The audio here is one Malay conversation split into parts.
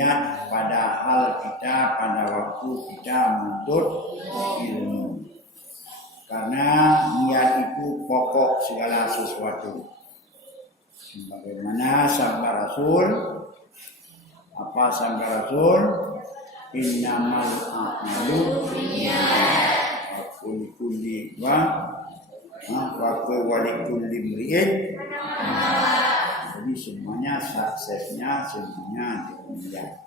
niat pada hal kita pada waktu kita menuntut ilmu. Karena niat itu pokok segala sesuatu. Sebagaimana sabda Rasul, apa sabda Rasul? Innamal a'malu binniyat wa kulli imri'in. Jadi semuanya suksesnya semuanya niat.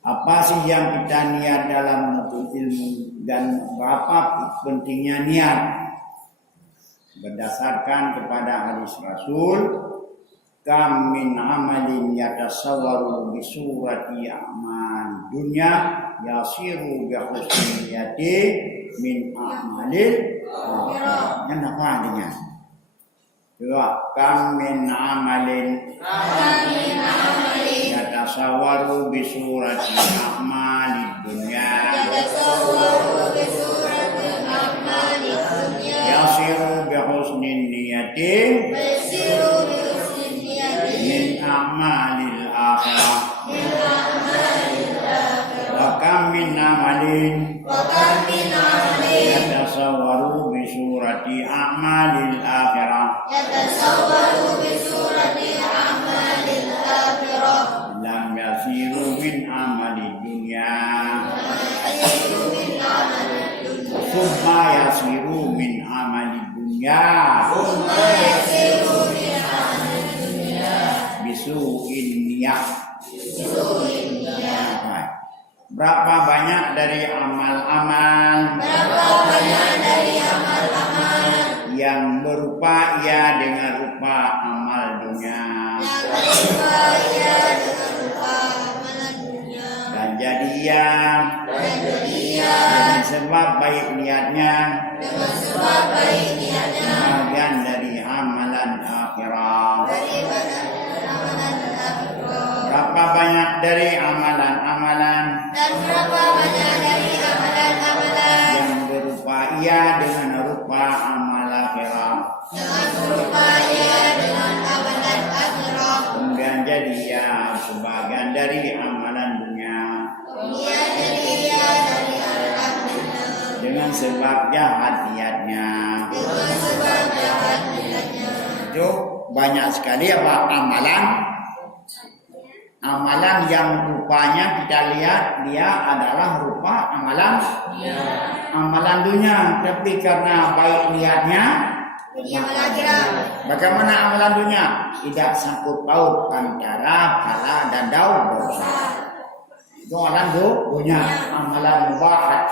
Apa sih yang kita niat dalam menuntut ilmu dan berapa pentingnya niat? Berdasarkan kepada hadis Rasul, kam min amalin yatasawwaru bi surati a'mal dunya yasiru bi husni niyati min amalil akhirah. Yang apa artinya? Dua, kam min amalin yatasawwaru bi surati a'mal dunya yasiru bi husni niyati min a'malil akhirah. Wa kam min amalin yatasawwaru bi surati a'malil akhirah lam yasiru min amalid dunya summa yasiru min amalid dunya bisu'in niyah. Berapa banyak dari amal-amal yang berupa ia dengan rupa amal dunia dan jadi ia dengan sebab baik niatnya bagian dari amalan akhirat. Berapa banyak dari amalan-amalan yang berupa ia dengan rupa amal akhirat. Kemudian jadi ia sebagian dari amalan dunia dengan sebab jahat niatnya. Itu banyak sekali apa amalan yang rupanya kita lihat dia adalah rupa amalan dunia, tapi karena baik niatnya bagaimana amalan dunia tidak sangkut paut antara pahala dan dosa. Itu amalan dunia, amalan mubahat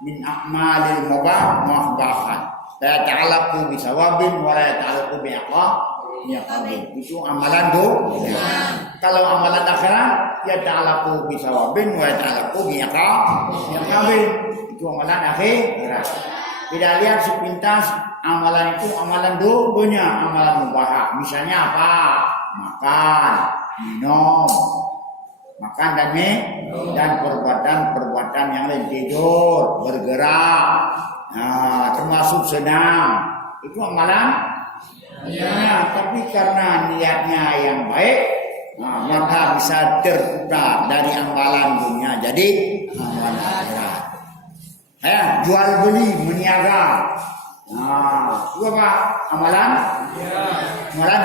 min a'malil mubahat. La ta'alaqu bi sawabin wa la ta'alaqu bi iqab. Itu amalan dunia. Kalau amalan akhirat ya ta'alaqu bi sawabin wa ta'alaqu bi iqab. Itu amalan akhirat. Tidak lihat sepintas amalan itu amalan dunia, amalan mubah. Misalnya apa? Makan, minum, dan perbuatan yang lain, tidur, bergerak, termasuk senang. Itu amalan dunia. Tapi karena niatnya yang baik, maka bisa terputar dari amalan dunia jadi amalan akhirat. Jual beli meniaga. Itu apa? Amalan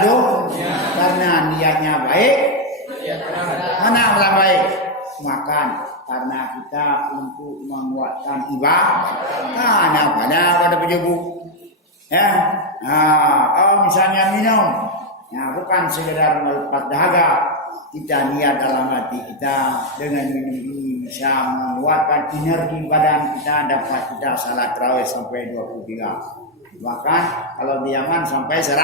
dunia. Karena niatnya baik. Mana amalan baik? Makan. Karena kita untuk menguatkan ibadah. Pada penyebut. Misalnya minum. Bukan sekedar melepas dahaga. Kita niat dalam hati kita dengan minum ini bisa menguatkan energi badan kita, dapat kita salat tarawih sampai 23. Bahkan kalau di Yaman sampai 100.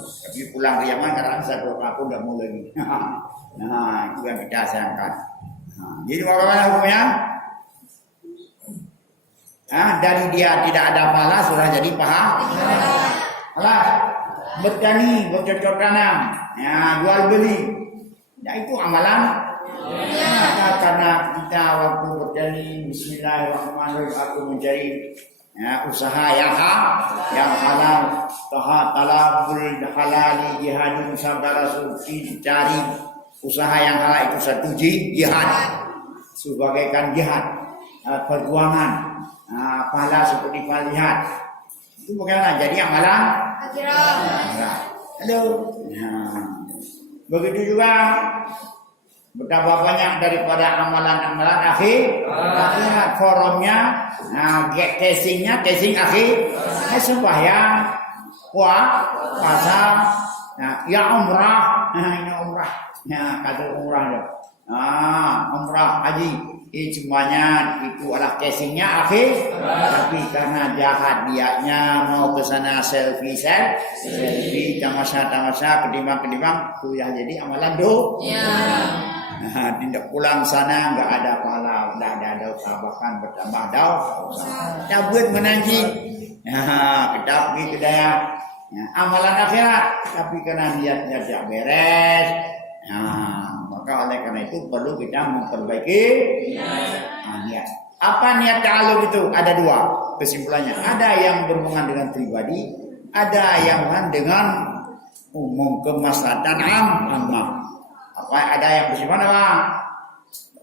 Tapi pulang ke Yaman kadang aku udah mau lagi. Itu yang kita sayangkan. Jadi bagaimana hukumnya? Dari dia tidak ada pahala sudah jadi pahala. Bertani, bercocok tanam, jual beli. Itu amalan. Karena kita waktu bertani bismillahirrahmanirrahim aku mencari usaha yang halal, talabul halali jihadun sabda Rasul dicari Usaha yang halal itu satu jihad, sebagaikan jihad, perjuangan, pahala seperti pahala jihad. Itu bagaimana? Jadi amalan akhirat. Halo. Begitu juga betapa banyak daripada amalan-amalan akhirat forumnya, casing akhir, sembahyang, puasa, ya umrah, ini umrah, kata umrah tu, umrah haji. Semuanya itu adalah casingnya akhir, tapi karena jahat dianya mau ke sana selfie, tamasya, ketimbang tu ya jadi amalan do. Tidak pulang sana nggak ada pahala, nggak ada dosa, bahkan bertambah dosa. Cabut menanji, kedap gitu daya. Amalan akhirat, tapi karena niatnya tidak beres. Maka oleh karena itu perlu kita memperbaiki niat. Apa niat ta'alluq itu? Ada dua kesimpulannya. Ada yang berhubungan dengan pribadi, ada yang dengan umum kemaslahatan ammah. Apa ada yang bersifat apa?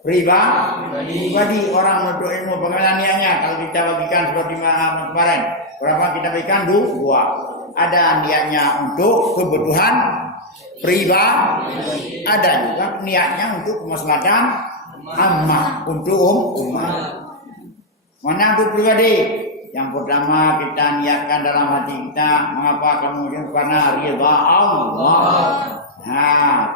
Pribadi. Orang menuntut ilmu bagaimana niatnya? Kalau kita bagikan seperti kemarin, berapa kita bagikan? Dua. Ada niatnya untuk kebutuhan pribadi, ada juga niatnya untuk kemaslahatan ammah, untuk umat. Mana untuk pribadi? Yang pertama kita niatkan dalam hati kita, mengapa kamu karena ridha Allah.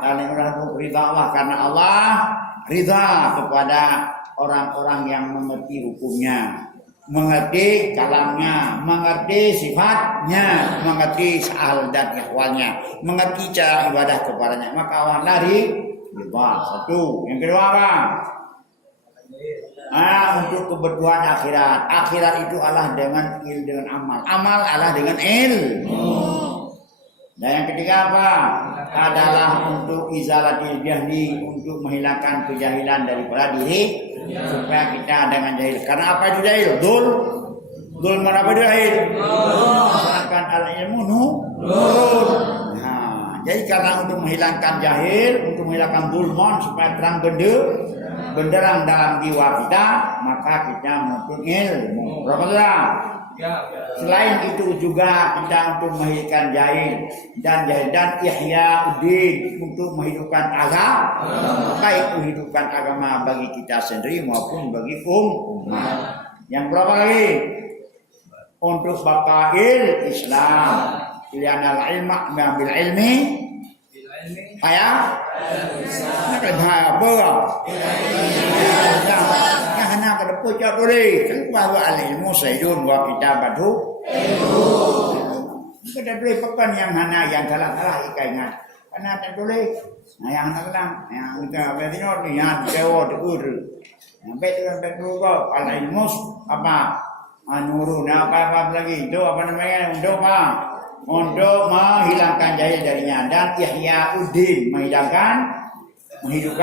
Kalian orang itu ridha Allah karena Allah ridha kepada orang-orang yang mengerti hukumnya, mengerti kalamnya, mengerti sifatnya, mengerti hal dan ihwalnya, mengerti cara ibadah kepadanya. Maka Allah lari ridha. Satu. Yang kedua apa? Untuk kebutuhan akhirat. Akhirat itu adalah dengan amal. Amal adalah dengan ilmu. Dan yang ketiga apa? Adalah untuk izalatil jahli, untuk menghilangkan kejahilan daripada diri, supaya kita dengan jahil. Karena apa itu jahil? Dul mana apa jahil? Sedangkan al-ilmu nurun. Jadi karena untuk menghilangkan jahil, untuk menghilangkan zulmon supaya terang benderang dalam jiwa kita, maka kita menuntut ilmu. Berapa? Selain itu juga kita untuk menghidupkan jahil dan ihya uddin, untuk menghidupkan agama, baik menghidupkan agama bagi kita sendiri maupun bagi umat. Yang berapa lagi? Untuk baqail Islam. Ilianal ilma bil ilmi. Nak bahaya apa? Hanya kada pucat boleh. Kan bahwa ilmu sayyidun wa kitabatu. Kada boleh pakan yang hana yang salah ingat. Karena tak boleh. Yang salah, yang kita bertino ni yang dewa dur. Sampai tu kau ilmu apa? Nurun apa lagi? Itu apa namanya? Untuk apa? Untuk menghilangkan jahil darinya, dan ihya uddin, menghidupkan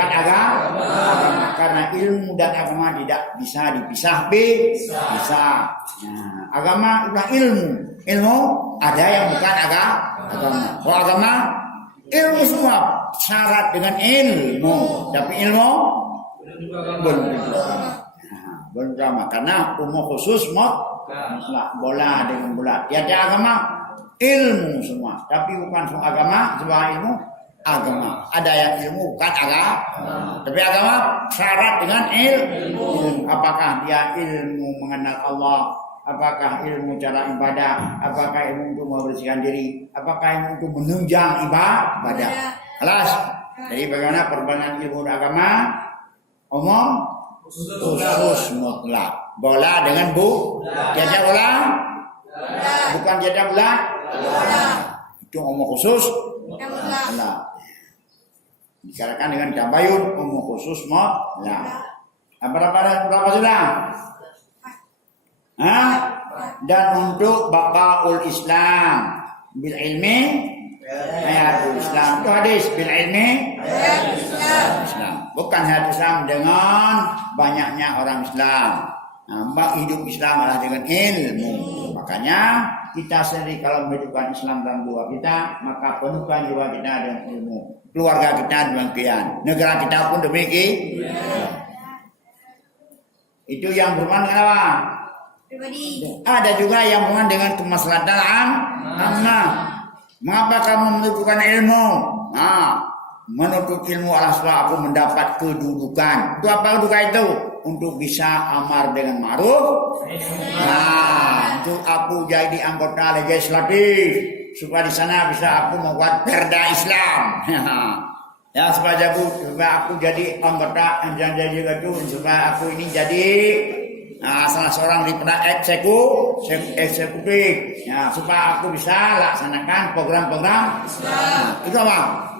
agama. Karena ilmu dan agama tidak bisa dipisah. Bisa. Agama adalah ilmu ada yang bukan agama. Kalau agama ilmu semua syarat dengan ilmu, tapi ilmu belum agama. Karena umum khusus bola dengan bola. Tiada agama ilmu semua, tapi bukan semua agama, semua ilmu agama. Ada yang ilmu bukan agama, tapi agama syarat dengan ilmu. Apakah dia ilmu mengenal Allah, apakah ilmu cara ibadah, apakah ilmu untuk membersihkan diri, apakah ilmu untuk menunjang ibadah. Alas. Jadi bagaimana perbandingan ilmu dan agama? Umum khusus mutlak. Bola dengan tiada bola, bukan tiada bola. Itu umum khusus mutlak. Dikatakan dengan tabayun umum khusus mutlak. Berapa sudah? Dan untuk baqaul Islam bil ilmi hayatul Islam. Itu hadis bil ilmi Islam. Bukan hayatul Islam dengan banyaknya orang Islam. Hidup Islam adalah dengan ilmu. Makanya kita sendiri kalau menghidupkan Islam dalam jiwa kita, maka penuhkan jiwa kita dengan ilmu. Keluarga kita demikian, negara kita pun demikian. Itu yang berhubungan dengan apa? Pribadi. Ada juga yang berhubungan dengan kemaslahatan ammah. Mengapa kamu menuntutkan ilmu? Menuntut ilmu adalah sebab aku mendapat kedudukan. Itu apa kedudukan itu? Untuk bisa amar dengan ma'ruf. Untuk aku jadi anggota legislatif supaya di sana bisa aku membuat perda Islam. Ya supaya aku jadi anggota yang jadi itu supaya aku ini jadi salah seorang daripada eksekutif. Ya supaya aku bisa laksanakan program-program Islam. Itu apa?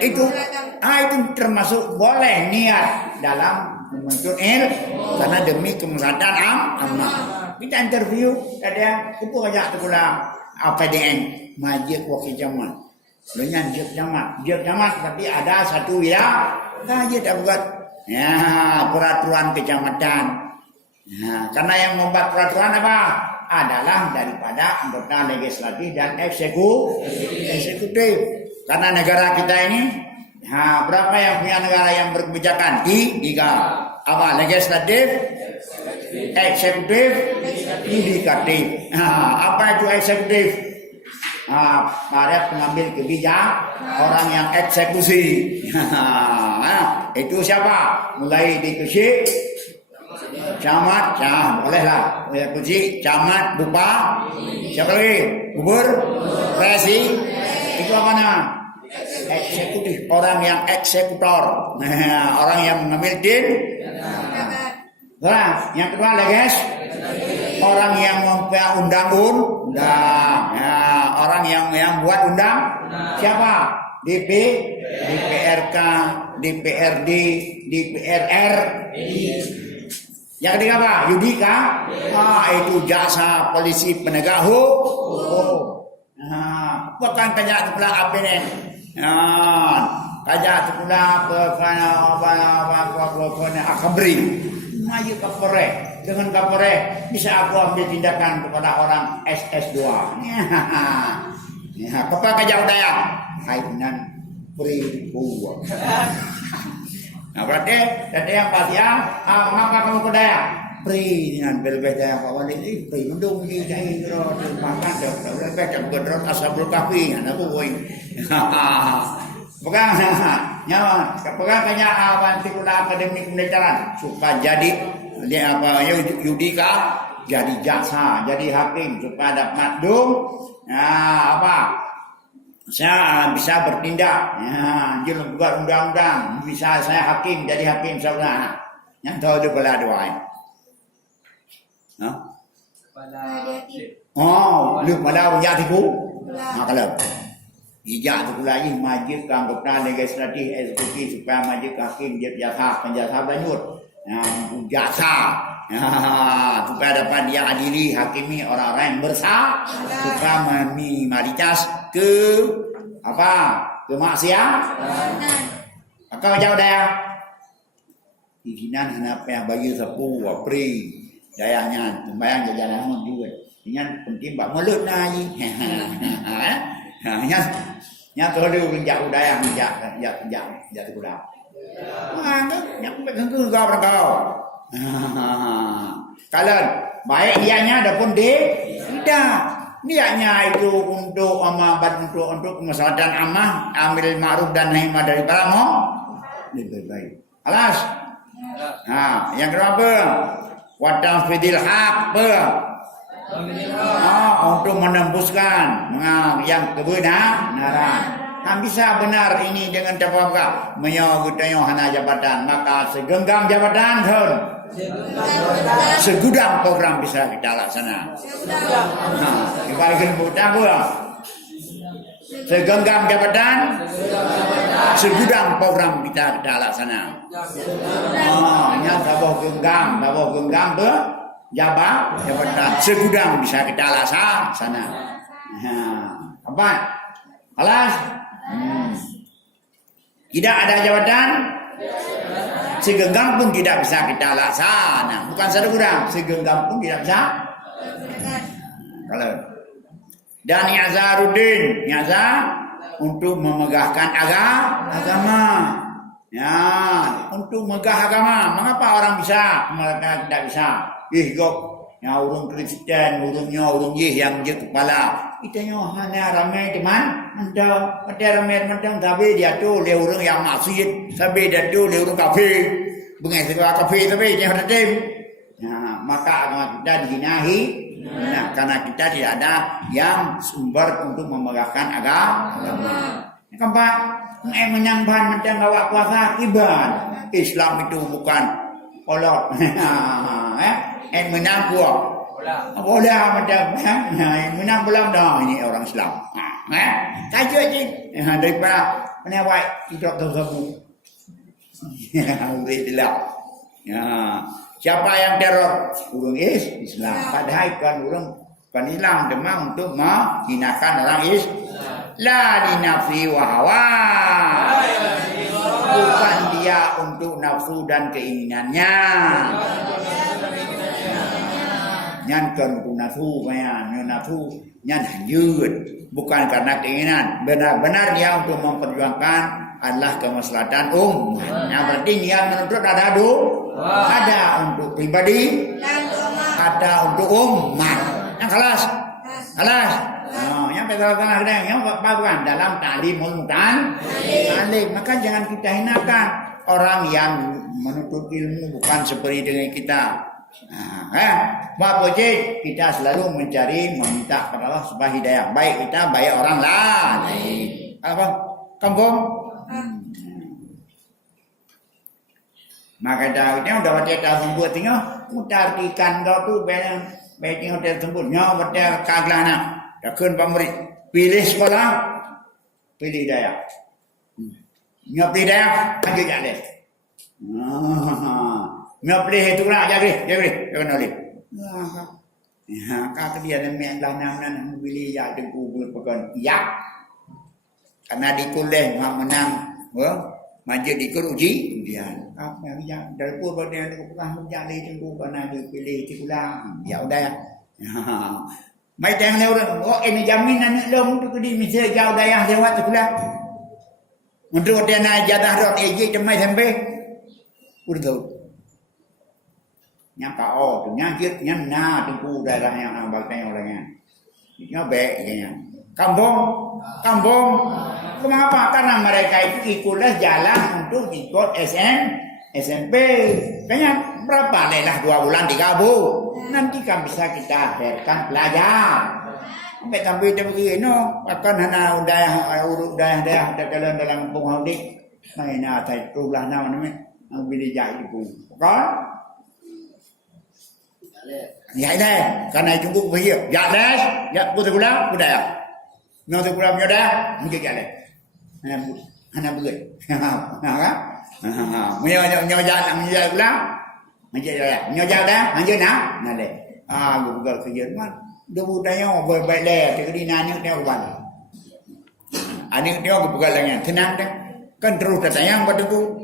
Itu termasuk boleh niat dalam menuntut ilmu karena demi kemaslahatan ammah. Kita interview ada kupu aja pula APDN majid wakil jamat. Dengan jamat tapi ada satu ya aja tak buat ya peraturan kecamatan. Nah, karena yang membuat peraturan apa? Adalah daripada anggota legislatif dan eksekutif. Karena negara kita ini, berapa yang punya negara yang berkebijakan? Tiga. Apa? Legislatif, eksekutif, yudikatif. Apa itu eksekutif? Para pengambil kebijakan, orang yang eksekusi. Itu siapa? Mulai dikusi, camat, bolehlah. Kusi, camat, bupati, siapa lagi? Gubernur, presiden. Itu apa namanya? Eksekutif, orang yang eksekutor, orang yang mengambil yang kedua orang yang membuat undang-undang, orang yang buat undang. Siapa? DPRK, DPRD, DPRR. Yang ketiga apa? Yudika. Itu jaksa polisi penegak hukum. Bukan kajak pula apa ni? Kajak pula akabri. Maju kapolres. Dengan kapolres bisa aku ambil tindakan kepada orang SS2. Kepada kajak budaya. Hainan peribuan. Berarti ada yang pasti mengapa kamu budaya? Pri dengan berbeda apa wali ini pri mendung di cai ro makan dah lebih tak gedrot asabul kafi ana boy pegang nyawa pegang kanya awan tikula akademik militeran suka jadi dia apa yudika jadi jaksa jadi hakim supaya dapat saya bisa bertindak jelas buat undang-undang bisa saya hakim jadi hakim saudara yang tahu dia bela doa. Lu pada jatiku. Kalau ijak tu pula ini maju ke anggota legislatif eksekutif supaya maju ke hakim jasa penjasa lanjut. Jasa. Supaya dapat dia adili hakimi orang-orang yang bersalah supaya meminimalisasi kemaksiatan. Kau jauh dah. Izinan kenapa yang bagi sepuh wapri. Dayanya sembahyang jalan juga. Dengan penting bak mulut lagi. Nya tu dia pinjak udaya pinjak tu dah. Yang betul kau berkau. Kalau baik dianya adapun tidak. Niatnya itu untuk untuk kemaslahatan ammah, ambil ma'ruf dan nahi dari barang lebih baik. Alas. Yang kedua apa? Wadang fidil hak untuk menembuskan yang kebenaran. Bisa benar ini dengan apa? Menyogutnya hana jabatan, maka segenggam jabatan segudang program bisa kita laksana. Dibalikin buta pula. Segenggam jabatan, segudang program kita laksana. Yang tabah genggam jabatan, segudang bisa kita laksana. Apa? Alas? Tidak ada jabatan, segenggam pun tidak bisa kita laksana. Bukan satu kurang, segenggam pun tidak bisa. Kalau dan Yazaruddin, untuk memegahkan agama. Ya, untuk megah agama. Mengapa orang bisa, mereka tidak bisa? Ya urung Kristen, urung yang je kepala. Itanya hanya ramai teman, ada ramai tapi dia tu le urung yang maksud, tapi dia tu le urung kafe. Bengai sekolah kafe tapi dia ada tim. Nah, maka agama kita dijinahi. Nah, karena kita tidak ada yang sumber untuk memegahkan agama. Kenapa? Menyamban macam awak puasa iban. Islam itu bukan kolot. Menang puak. Bola macam menang bola dah ini orang Islam. Kaji je. Daripada penawai hidup tersebut. Alhamdulillah. Siapa yang teror? Urang Islam. Padahal kan Islam memang untuk menghinakan orang Islam. La dinafsi wa hawa. Bukan dia untuk nafsu dan keinginannya. Nyan kan untuk nafsu, nafsu nyan hanyut. Bukan karena keinginan. Benar-benar dia untuk memperjuangkan adalah kemaslahatan umat. Nah, berarti dia menuntut ada ada untuk pribadi, ada untuk umat. Yang kelas. Yang salah kadang yang bukan dalam ta'limul ta'lim. Maka jangan kita hinakan orang yang menuntut ilmu bukan seperti dengan kita. Apa je kita selalu mencari meminta kepada Allah supaya hidayah baik kita baik orang lain. Apa? Kampung? Maka kita udah baca sembut tengok mutartikan kau tu baik tengok dia sembutnya baca kaglana. Takkan pamri pilih sekolah, pilih hidayah. Nyop hidayah, aja jalan. Nyop pilih itu lah, jadi, jangan oleh. Kata dia dan mek lanang pilih ya dengku berpegang ya. Karena di kuliah menang, maju di keruji kemudian apa ya dari pun pada aku pernah menjadi dengku karena dipilih sekolah. Ya udah ya. Mai tang le orang ini jaminan lo untuk di mesti jauh daya lewat sekolah. Untuk dia nak jadah rot eji cemai sampai urdo. Nyapa tu nyakit nyana tengku daerah yang abang tanya orangnya. Dia kayaknya. Kampung. Kenapa? Karena mereka itu ikutlah jalan untuk ikut SMP. Kayaknya berapa lelah 2 bulan 3 bulan. Nanti kan bisa kita akhirkan pelajar. Sampai dia begini, akan hana udaya dalam kampung haudik. Mana saya tulah nama bila jadi itu. Kan? Ya dah, karena itu buku dia. Ya dah, ya putus gula, budaya. Nyoto gula nyoda, mungkin ya dah. Hana begini. Menyoja gula. Menyoja dah, menyoja nak, nale. Google kerja mana? Dua tanya baik leh, jadi nanya dia uban. Ani dia aku bukan lagi, tenang dah. Kan terus tanya pada tu.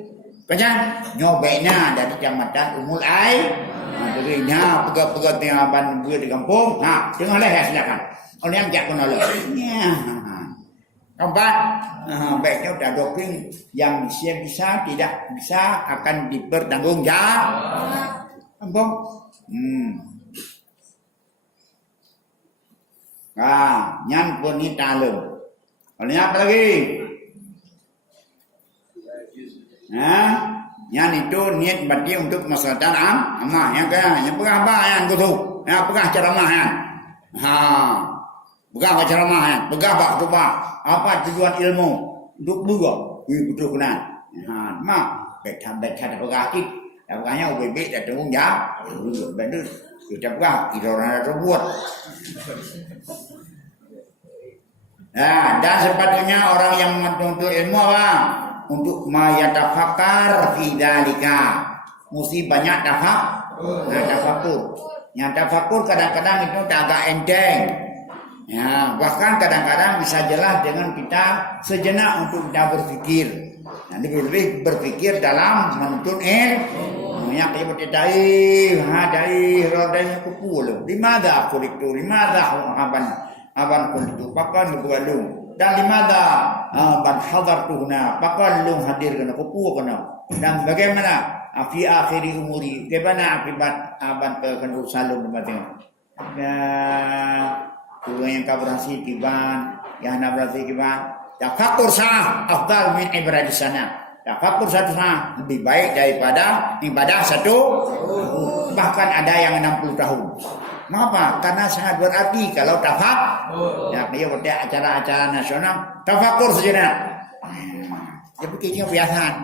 Kanya nyobeknya dari kecamatan Umul Ai. Jadi pegang tiapan gue di kampung. Tengok leh silakan. Oleh yang jak kono leh. Keempat, baiknya udah doktrin yang bisa tidak bisa akan dipertanggungjawab. Kampung. Nyan pun ni talem. Oleh apa lagi? Nyan itu niat berarti untuk maslahatan amah. Yang pegah apa yang kutu? Yang pegah ceramah ya. Pegah ceramah ya. Pegah bak tu bak. Apa tujuan ilmu? Untuk dua. Betul kenal. Baik pegah kit. Pegahnya UBB dah tanggung jawab. Betul. Kita pegah orang ada buat. Dan sepatutnya orang yang menuntut ilmu apa? Untuk mayatafakar fi dzalika. Mesti banyak tafakur. Yang tafakur kadang-kadang itu agak enteng. Ya, bahkan kadang-kadang bisa jelas dengan kita sejenak untuk kita berpikir. Nah, lebih berpikir dalam menuntut ilmu. Yang kita bertadai, hadai, rodanya kupul. Limada kulitu, limada aban kulitu, pakan kualung. Dan limada ban hadar tuhna, pakan lung hadir kena kupu kena. Dan bagaimana fi akhiri umuri, bagaimana akibat aban kekendur salung dimateng. Ya, orang yang kau berhasil kiban, yang nak berhasil kiban. Tafakur sah afdal min ibadah di sana. Tafakur satu sah lebih baik daripada ibadah satu. Bahkan ada yang 60 tahun. Mengapa? Karena sangat berarti kalau tafakur. Ya, dia buat acara-acara nasional. Tafakur sejenak. Dia pikirnya kebiasaan.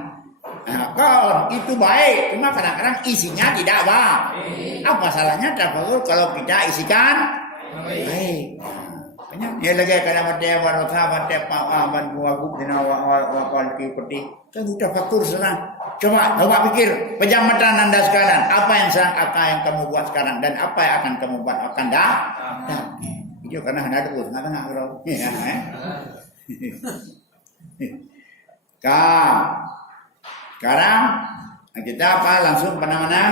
Nah, kalau itu baik, cuma kadang-kadang isinya tidak baik. Apa salahnya tafakur kalau kita isikan baik? Ya lagi kadang mati warasa mati aman buagu dina wakal kipeti kan udah faktur sana. Coba pikir pejamatan Anda sekarang, apa yang kamu buat sekarang dan apa yang akan kamu buat akan datang. Itu karena hendak terus nggak bro. Sekarang kita apa langsung mana-mana?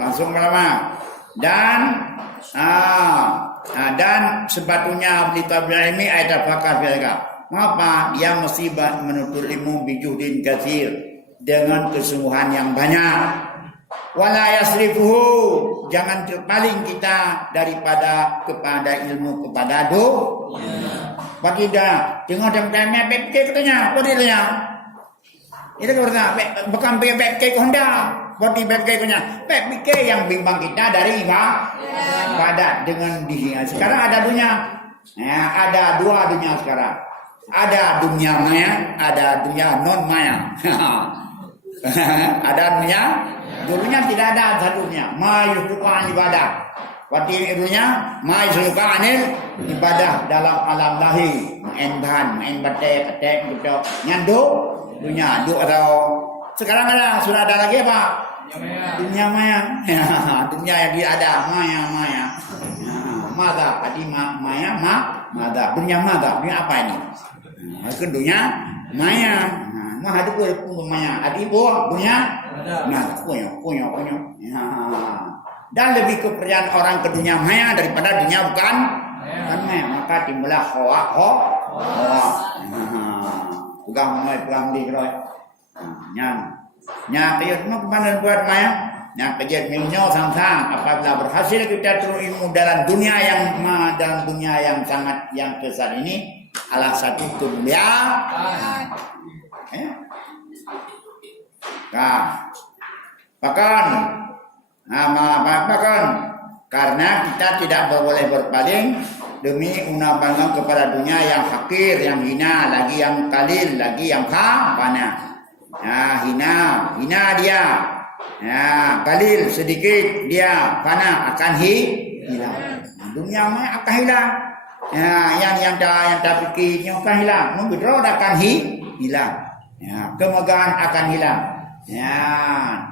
Langsung mana-mana? Dan sepatutnya berita ilmi ayat fakar filka. Mengapa dia mesti menuntut ilmu bijuhdin katsir dengan kesungguhan yang banyak. Wala yasrifuhu, jangan terpaling kita daripada kepada ilmu kepada dunia. Baginda tengok tempe pek katanya, apa dia? Itu kata bukan pek Honda. Boti berkaitannya, pikir yang bimbang kita dari ibadah dengan dirinya. Sekarang ada dunia, ya, ada dua dunia sekarang. Ada dunia maya, ada dunia non maya. Ada dunia, dulunya tidak ada satunya. Mayusuka ibadah. Boti dunia, mayusuka anil ibadah dalam alam lahir. Main batek, gitu. Nyanduk dunia, atau sekarang sudah ada lagi apa? Dunia maya, dunia yang tidak ada maya. Mada, tadi maya, mada, dunia mada, dunia apa ini? Itu dunia maya. Mah ada pun maya, ada dunia mada, punya. Dan lebih kepercayaan orang ke dunia maya daripada dunia bukan maya. Maka timbullah hoa. Pegang di roy. Kaya mana buat maya? Kaya milnya sang-sang apabila berhasil kita terus ilmu dalam dunia yang sangat yang besar ini adalah satu kemuliaan. Bahkan karena kita tidak boleh berpaling demi undang-undang kepada dunia yang hakir, yang hina, lagi yang kalil, lagi yang fana. Hina dia. Kalil sedikit dia fana akan hilang. Dunia mah akan hilang. Yang tak pikirnya akan hilang. Membedro akan hilang. Kemegahan akan hilang.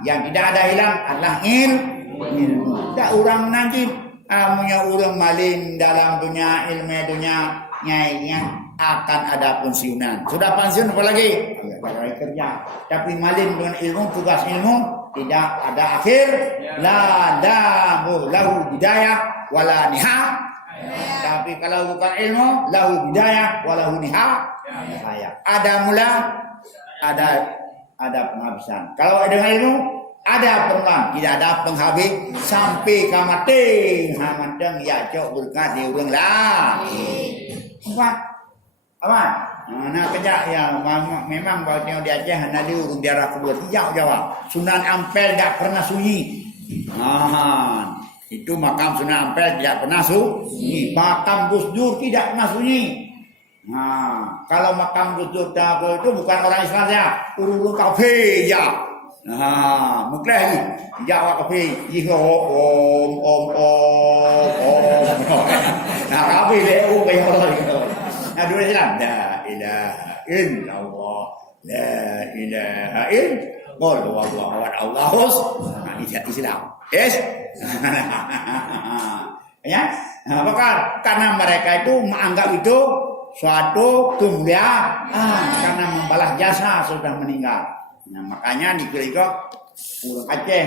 Yang tidak ada hilang adalah ilmu. Tak orang nanti punya orang malin dalam dunia ilmu dunia akan ada pensiunan. Sudah pensiun apa lagi? Kalau kerja. Tapi malin dengan ilmu, tugas ilmu tidak ada akhir. La lahu bidayah wala niha. Tapi kalau bukan ilmu, lahu bidayah wala niha. Ada mula, ada penghabisan. Kalau dengan ilmu ada permulaan, tidak ada penghabis sampai kamati. Hamateng ya cok berkat di urang lah. Apa? Nah kerja ya memang bautnya di Aceh hanya di urung daerah kedua Jawa. Sunan Ampel tidak pernah sunyi. Itu makam Sunan Ampel tidak pernah sunyi. Makam Gus Dur tidak pernah sunyi. Kalau makam Gus Dur itu bukan orang Islam ya, urung kafe ya. Mungkin lagi Jawa kafe, om. Nah kafe deh, kayak orang gitu. Dua Islam, la ilaha illallah, la ilaha illallah. Qul huwallahu ahad Allahus Islam. Yes. Ya. Apakah karena mereka itu menganggap itu suatu kemuliaan karena membalas jasa sudah meninggal. Nah, makanya dikira orang Aceh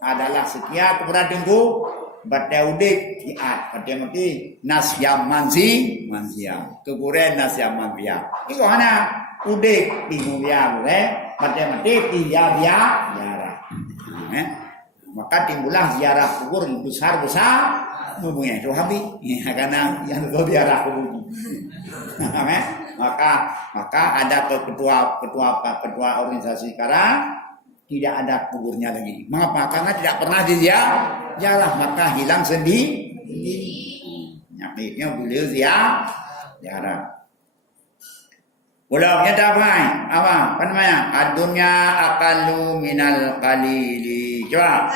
adalah setia kepada tunggu bataudik kiat pada mati nasyam mansiam kekuren nasyam mansiam itu hana udik di mulia boleh pada mati tiada ziarah. Maka timbullah ziarah kubur besar mempunyai itu habis karena yang itu ziarah kubur. maka ada ketua organisasi sekarang tidak ada kuburnya lagi. Mengapa? Karena tidak pernah diziarah, maka hilang sendiri. Akhirnya beliau ziarah. Ulangnya apa namanya? Adunya akalu minal qalili. Coba.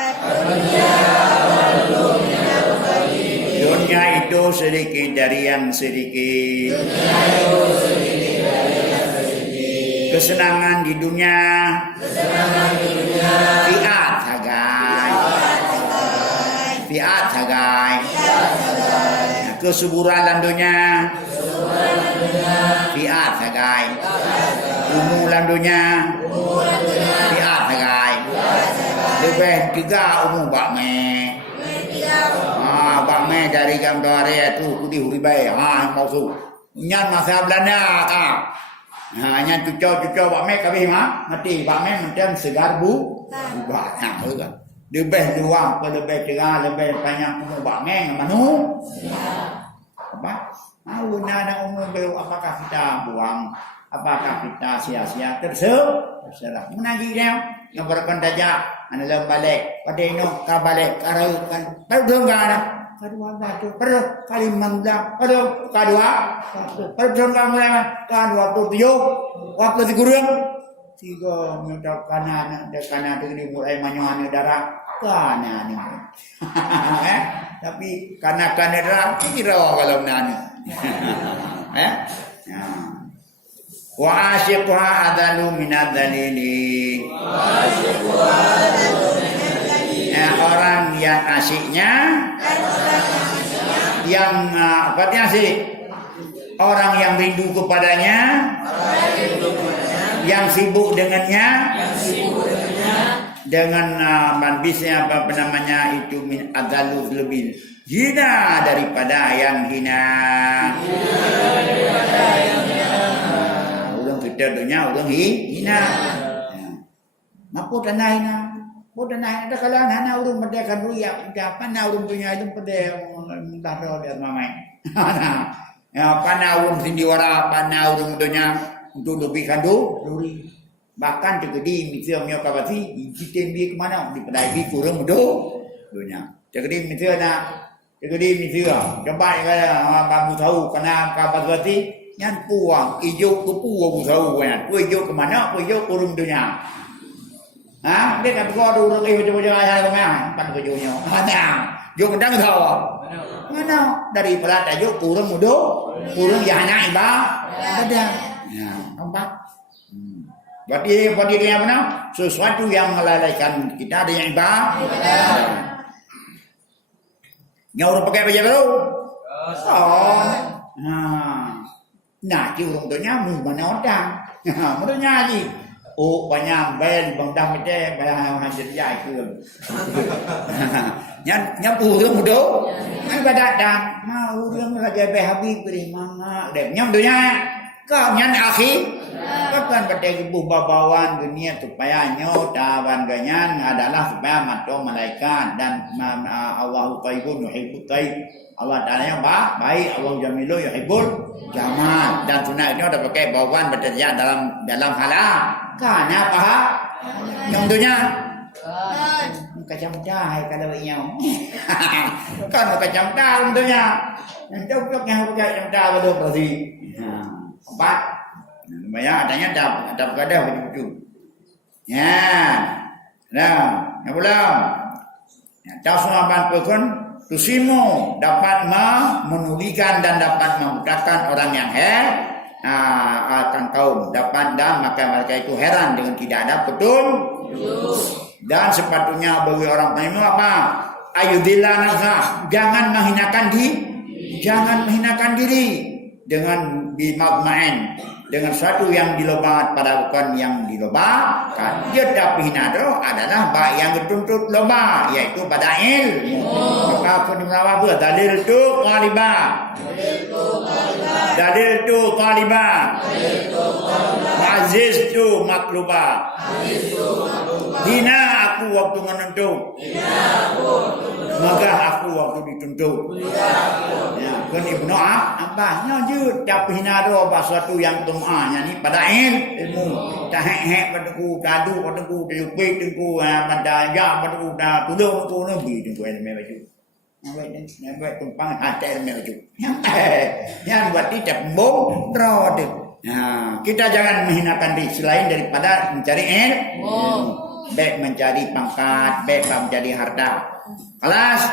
Dunia itu sedikit dari yang sedikit. Kesenangan di dunia. Fiat hagai. Kesuburan landunya. Fiat hagai. Umur landunya. Fiat hagai. Lebih 3 umur bakme. Bakme dari gambar itu kudi huribai. Maksud. Nyan masa Belanda kah? Hanya cucau bakme kami mati bakme macam segar buah. Lebih luang, lebih cerah, lebih panjang umur bakme manu. Apa? Nak umur beliau apakah kita buang? Apakah kita sia-sia terserah? Menagi dia yang berkendaja adalah balik pada ino kabalik karaukan. Perlu enggak? Kedua batu, perlu kali mangga, perlu kedua, perlu kedua tujuh, waktu digurung, 3 meter kanan ini mulai menyuani darah kanan. Tapi kanan darah kira kalau nani. Wa asyiqha adalu minad dalili. Orang yang asyiknya yang apa sih? Orang yang rindu kepadanya, yang sibuk dengannya, dengan manbisnya apa namanya itu min adalu lebih hina daripada yang hina. Ulang kita dunia ulang hina. Ngapo tanah hina? Bodoh naik ada kalau anak urung merdekan dulu ya pana urung punya itu pada minta doa biar mamai. Ya pana urung sindiwara pana urung dunia untuk lebihkan duri. Bahkan tegedi misalnya kabati kita bi kemana di pedai bi kurang dunia. Tegedi misalnya coba kalau babu tahu kena kabati yang puang ijo ke puang tahu kan. Ijo kemana? Ijo kurang dunia. Biết là có đủ được yêu cho ai không ạ? Bạn của nhau. Mana? Yo kendang tahu. Mana? Dari pelat aja kurang mudo, kurang ya hanya iba. Ada. Ya, nampak. Berarti dia mana? Sesuatu yang melalaikan kita ada yang iba. Nyaur pakai baju baru. Oh. Nah, curung tu nyamu mana orang? Mana nyaji? Banyak bel bangdam itu banyak hasil jai ke. Nyapu tu mudo. Ibadat dah. Mau orang raja habis beri mama. Dek nyam dunia. Kau nyan akhir. Kapan pada ibu babawan dunia supaya nyotawan ganyan adalah supaya matu malaikat dan Allahu taibun yuhibbut taib. Allah Ta'ala baik, Allah Jamilu yuhibbul jamal. Dan sunat itu ada pakai bawahan berterjak dalam halal. Karena apa? Yang dunia kacang dah kalau inyong. Kan kacang dah dunia. Yang cocok yang kacang dah betul berarti. Empat. Banyak adanya ada berada begitu. Ya. Nah, yang belum. Ya, tahu semua bantuan tusimu dapat menulikan dan dapat memudahkan orang yang akan kaum dapat dan maka mereka itu heran dengan tidak ada Dan sepatutnya bagi orang ilmu apa? Ayudillah nafsa, jangan menghinakan diri dengan bimadmain, dengan sesuatu yang dilobakan pada bukan yang dilobakan. Dia tapi hina itu adalah baik yang dituntut loba, iaitu pada ilmu. Maka apa? Dalil tu talibah. Dalil tu talibah. Aziz tu maklubah. Hina aku waktu menuntut. Maka aku waktu dituntut. Ya, kan Ibnu Abbasnya je tapi hina do sesuatu yang tumanya ni pada ilmu. Tak hek padaku, kadu padaku, pelupik tengku, pada ya padaku, dah tolong aku nabi tengku ilmu baju. Nampak tumpang hati ilmu baju. Yang buat tidak bohong tu. Nah, kita jangan menghinakan diri selain daripada mencari ilmu. Baik mencari pangkat, baik mencari harta. Kelas.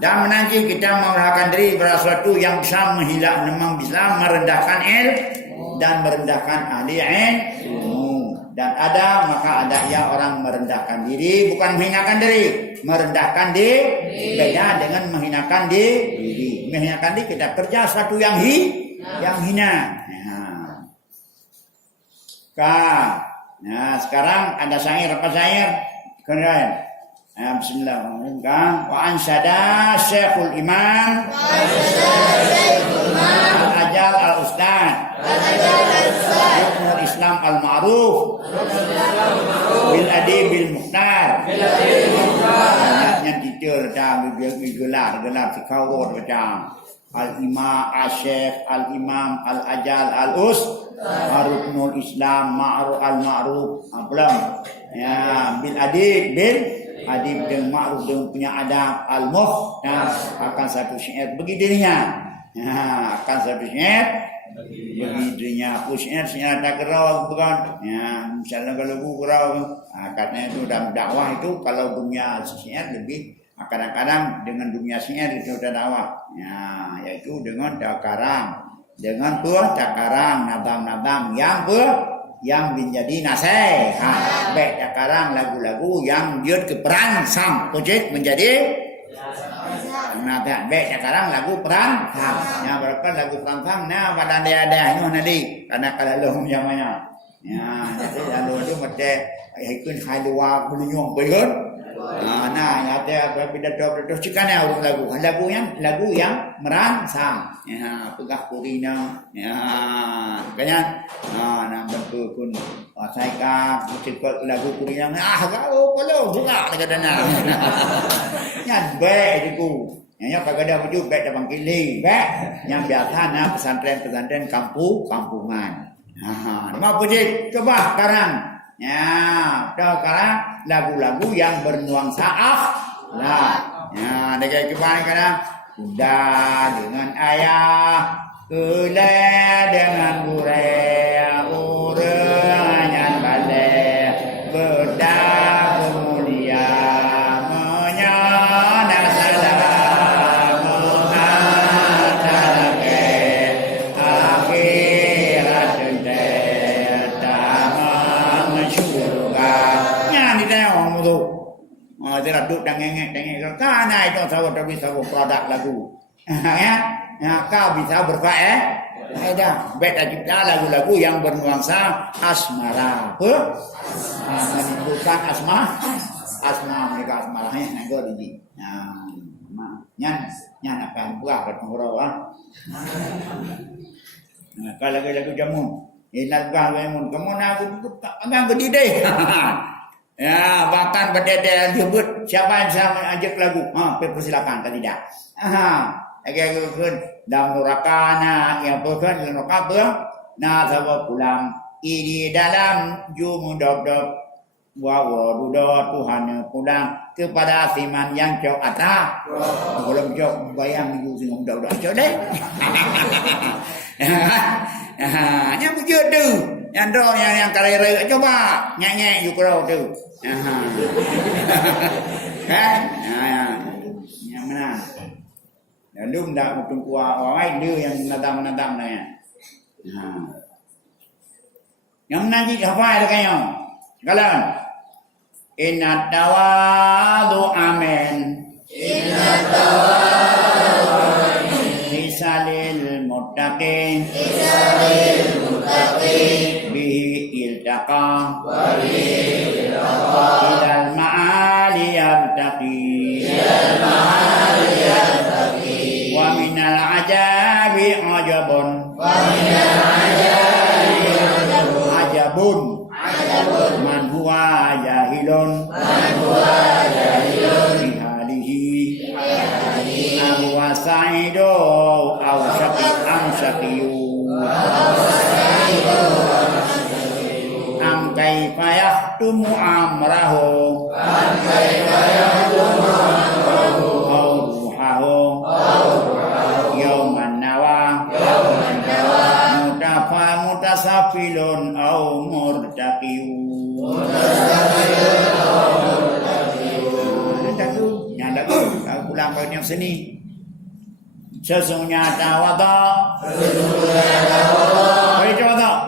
Dan menanti kita merendahkan diri pada sesuatu yang bisa menghilak, memang bisa merendahkan ilmu dan merendahkan ahli ilmu. Dan ada maka ada yang orang merendahkan diri, bukan menghinakan diri, merendahkan diri. Beda dengan menghinakan diri. Menghinakan diri kita kerja sesuatu yang hina. Nah, sekarang ada syair apa syair? Keren. Bismillahirrahmanirrahim. Wa ansada Syekhul Imam Al-Ajal Al-Ustaz Ruknul Islam Al-Ma'ruf Bil Adib Bil Mukhtar. Banyaknya titel dah gelar fikau roh macam Al-Imam Al-Syekh Al-Imam Al-Ajal Al-Ustaz Ruknul Islam Al-Ma'ruf. Belum. Ya, Bil Adib Adib dengan ma'ruf dengan punya adab al-muh, akan satu syair bagi dirinya. Akan satu syair bagi dirinya. Aku syair tak kerau bukan. Misalnya kalau aku kerau, katanya itu dalam dakwah itu kalau dunia syair lebih kadang-kadang dengan dunia syair itu sudah dakwah. Yaitu dengan takarang, dengan takarang nadam-nadam yang menjadi nasihat. Baik sekarang lagu-lagu yang dia keperansang projek menjadi nasihat. Baik sekarang lagu peransang. Ya, berapa lagu peransang? Nah, pada ada ini nanti karena kalau zamannya. Ya, jadi lalu itu macam ikut halua bulunyong pun. Nah, ada pidato cikana orang lagu yang merangsang. Ya, pegah kurina. Ya, kanya. Nak berpukun saya kah cepat lagu kurina. Kau kalau buka dekat dana. Yang baik itu. Yang kagak baju baik dalam kili. Baik yang biasa nak pesantren kampungan. Nama puji coba sekarang. Ya, sekarang lagu-lagu yang bernuansa akhlak. Ya, dekat kebani kadang kuda dengan ayah, kule dengan buraya, uranya balik, bedah kemulia, menyana salam, mengantar ke akhirat jendela, taman syurga. Nyanyi dah orang tu. Dia duduk dan ngengek. Karena itu saya tak bisa produk lagu. Kau bisa berfaedah. Baik cipta lagu-lagu yang bernuansa asmara. Menimbulkan asma mereka asmaranya negara ini. Nyan akan buah bertengurau. Kalau lagu jamu, nak buah jamu, kamu nak agak gede deh. Ya, bahkan berdede disebut siapa yang bisa ajak lagu. Persilakan kalau tidak. Agak dalam nurakana yang bukan neraka ber. Sahabat pulang ini dalam jumudok wawarudo Tuhan pulang kepada siman yang jauh atas. Belum jauh bayang you sing mudah-mudah jauh deh. Yang bujur tu. Yang doa yang kare-kare coba nyanyi you kerau tu. Kan? Yang mana? Lalu ndak mutung kuah orang dia yang nadam-nadam dah. Yang menanti hafal ada kayang. Kalan. Inna tawadu amen. Lisalil muttaqin. Bihi iltaqa. Ilal ma'ali yartaqi. Wa minal ajabi ajabun. Ajabun. Man huwa jahilun. Bihalihi. Huwa sa'idu aw syaqiyu. Am kaifa yahtumu amrahu. Aw ruhahu. Yawman nawa. Mutasafilun aw murtaqiyu. Pulang kau yang seni. Sesungguhnya tawadha.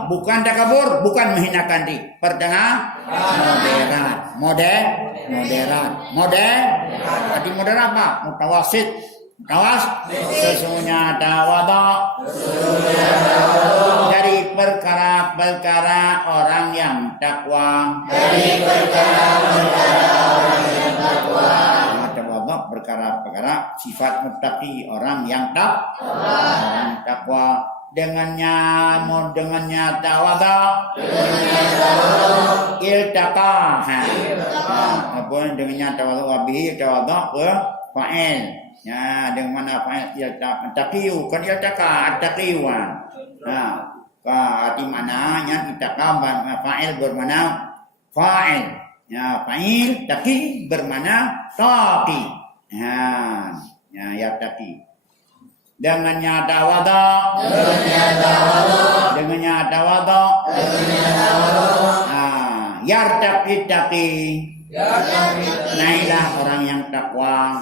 Bukan takabur, bukan menghinakan diri. Pertengah, moderat. Arti moderat apa? Mutawasit. Sesungguhnya tawadha dari perkara-perkara orang yang takwa. Perkara-perkara sifat muttaqi, orang yang takwa. Dengannya tawadha iltaqa. Apa dengannya tawadha wabihi tawadha fa'il. Ya, dengan mana fa'il iltaqiu kan iltaqa attaqiwan. Arti mananya iltaqa fa'il bermakna fa'il. Ya, fa'il taqi bermakna taqi. Ya taqi. Dengannya tawadha. Yartaqi taqi. Naiklah orang yang takwa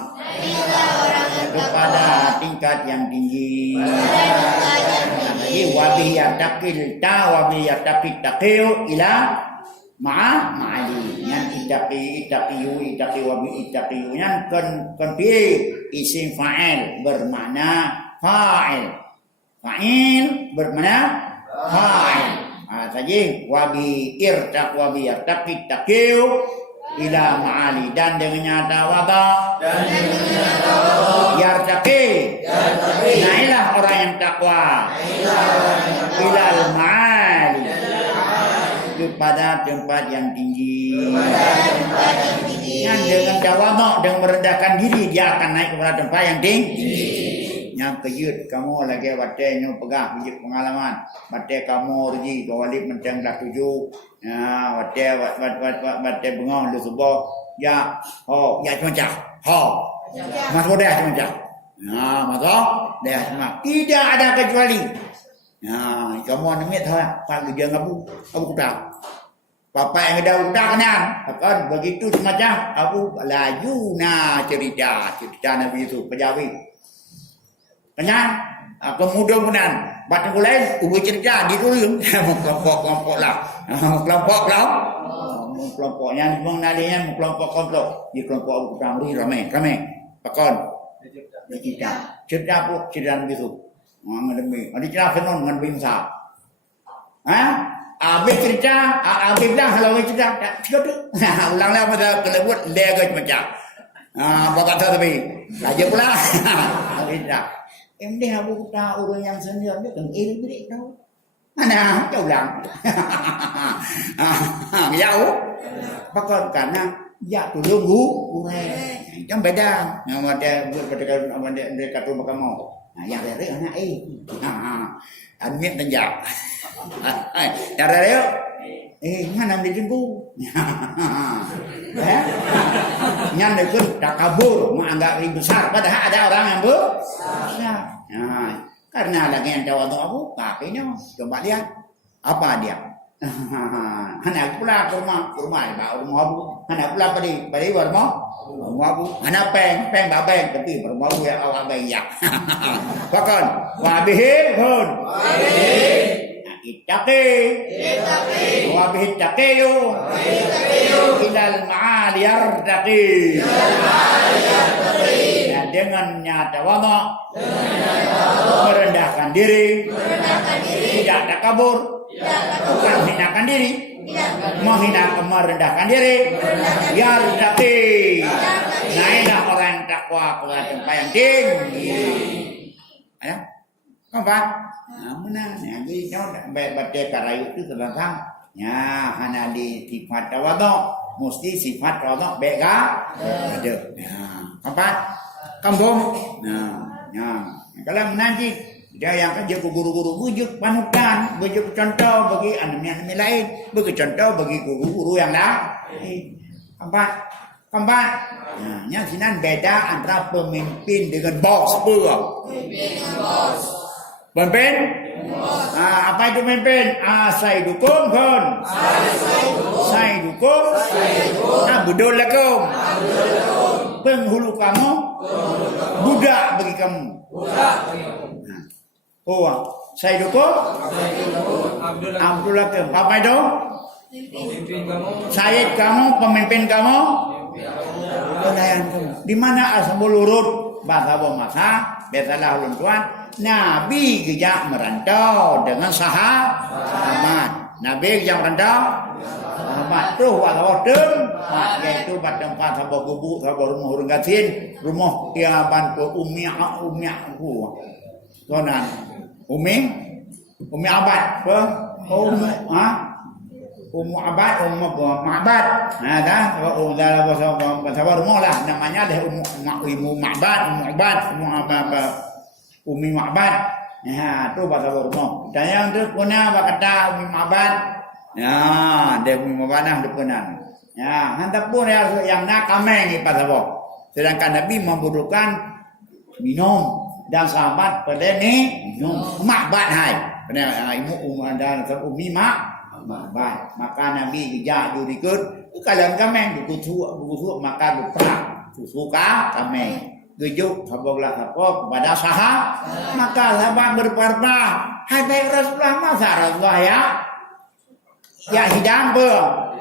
kepada tingkat yang tinggi. Jadi wabihi yattaqil taqiu ila ma'ali. Yang ittaqiyu yang kan isim fa'il bermakna fa'il. Fa'il bermakna fa'il. Saja wabi yattaqi taqiu ila ma'ali. Dan dengannya tawadha yartaqi. Naiklah orang yang takwa ilal ma'ali, kepada tempat yang tinggi. Yang dengan tawadha, dengan merendahkan diri, dia akan naik kepada tempat yang tinggi. Yang kejut kamu lagi batenya pegang biji pengalaman. Batai kamu rugi kawali menteng dah 7. Ya, batai bengong lu subuh. Ya, ya cuaca. Mas bodah cuaca. Ya, masuk dah semua. Tidak ada kecuali. Ya, kamu nemit thôi, pak dia ngabu kuda. Papa yang ada udah kan? Akan begitu semacam aku laju cerita Nabi itu pejawi. Kenyang, kemudian batang lain, ubi cerita di turun, kelompok lah, kelompoknya mengenalinya kelompok di kelompok ramai, pakon, cerita pun cerita begitu, ada cerita fenon dengan bingsa, Habis cerita, habis bilang kalau cerita, tu, ulang pada kelebut lega macam, bapak tahu tapi, raja pula, habis cerita. Em đi học ta orang yang senior dia kan beri tahu. Mana kau ulang. Jauh. Pakon karena ya tolong urai. Jangan beda. Nama dia berpada mereka tu makan mau. Yang dari anak Anmit tenjak. Yang dari mana ambil jengku. Yang itu tak kabur, menganggap lebih besar. Padahal ada orang yang besar. Karena lagi yang tawadhu aku, kakinya coba lihat apa dia. Anak pula rumah aku. Anak pula pada rumah aku. Anak peng babeng tapi rumah aku ya awak bayi ya. Bahkan wabihi hun. ittaqi wa bihi taqiyu ilal ma'ali yartaqi. Dan dengannya tawadhu, merendahkan diri, tidak takabur, bukan hinakan diri, merendahkan diri, yartaqi. Naiklah orang yang takwa kepada tempat yang tinggi. Ya, apa? Mana? Yang baca karayu itu tentang ya, hanya di sifat tawadhu, mesti sifat tawadhu bega ada. Ya, apa? Kampung. Nah, kalau menanti dia yang kerja guru-guru bujuk panutan, bujuk contoh bagi anime lain, bagi contoh bagi guru-guru yang lain. Keempat, nah, sinan beda antara pemimpin dengan bos pula. Pemimpin? Apa itu pemimpin? Saya dukung kan? Saya dukung. Abdul lakum. Penghulu kamu, budak bagi kamu. Saya dukung. Abdul lakum. Apa itu? Syed kamu, pemimpin kamu, pelayan kamu. Di mana asal urut bahasa masa biasalah ulun tuan. Nabi kerja merantau dengan sahabat. Nabi kerja merantau sahabat. Terus walau yaitu tempat sahabat gubuk, sahabat rumah orang gatin, rumah dia bantu umi aku. Tuanan umi abad apa? Abad. Nah, dah bahasa rumah lah namanya ada Ummu Umi Ma'bad. Ya, tu bahasa rumah. Dan yang tu punah kata Umi Ma'bad. Ya, dia Umi Ma'bad nah dia punah. Ya, hantar pun yang nak kameng ni pada bawah. Sedangkan Nabi membutuhkan minum dan sahabat pada ni minum Ma'bad hai. Pada ibu dan Umi Ma'bad. Maka Nabi kerja ikut kalian kameng buku maka lupa suka kameng. Gejuk haboglah sapok kepada sahabat, maka sahabat berparpah. Hai baik Rasulullah masa Rasulullah ya hidang ber.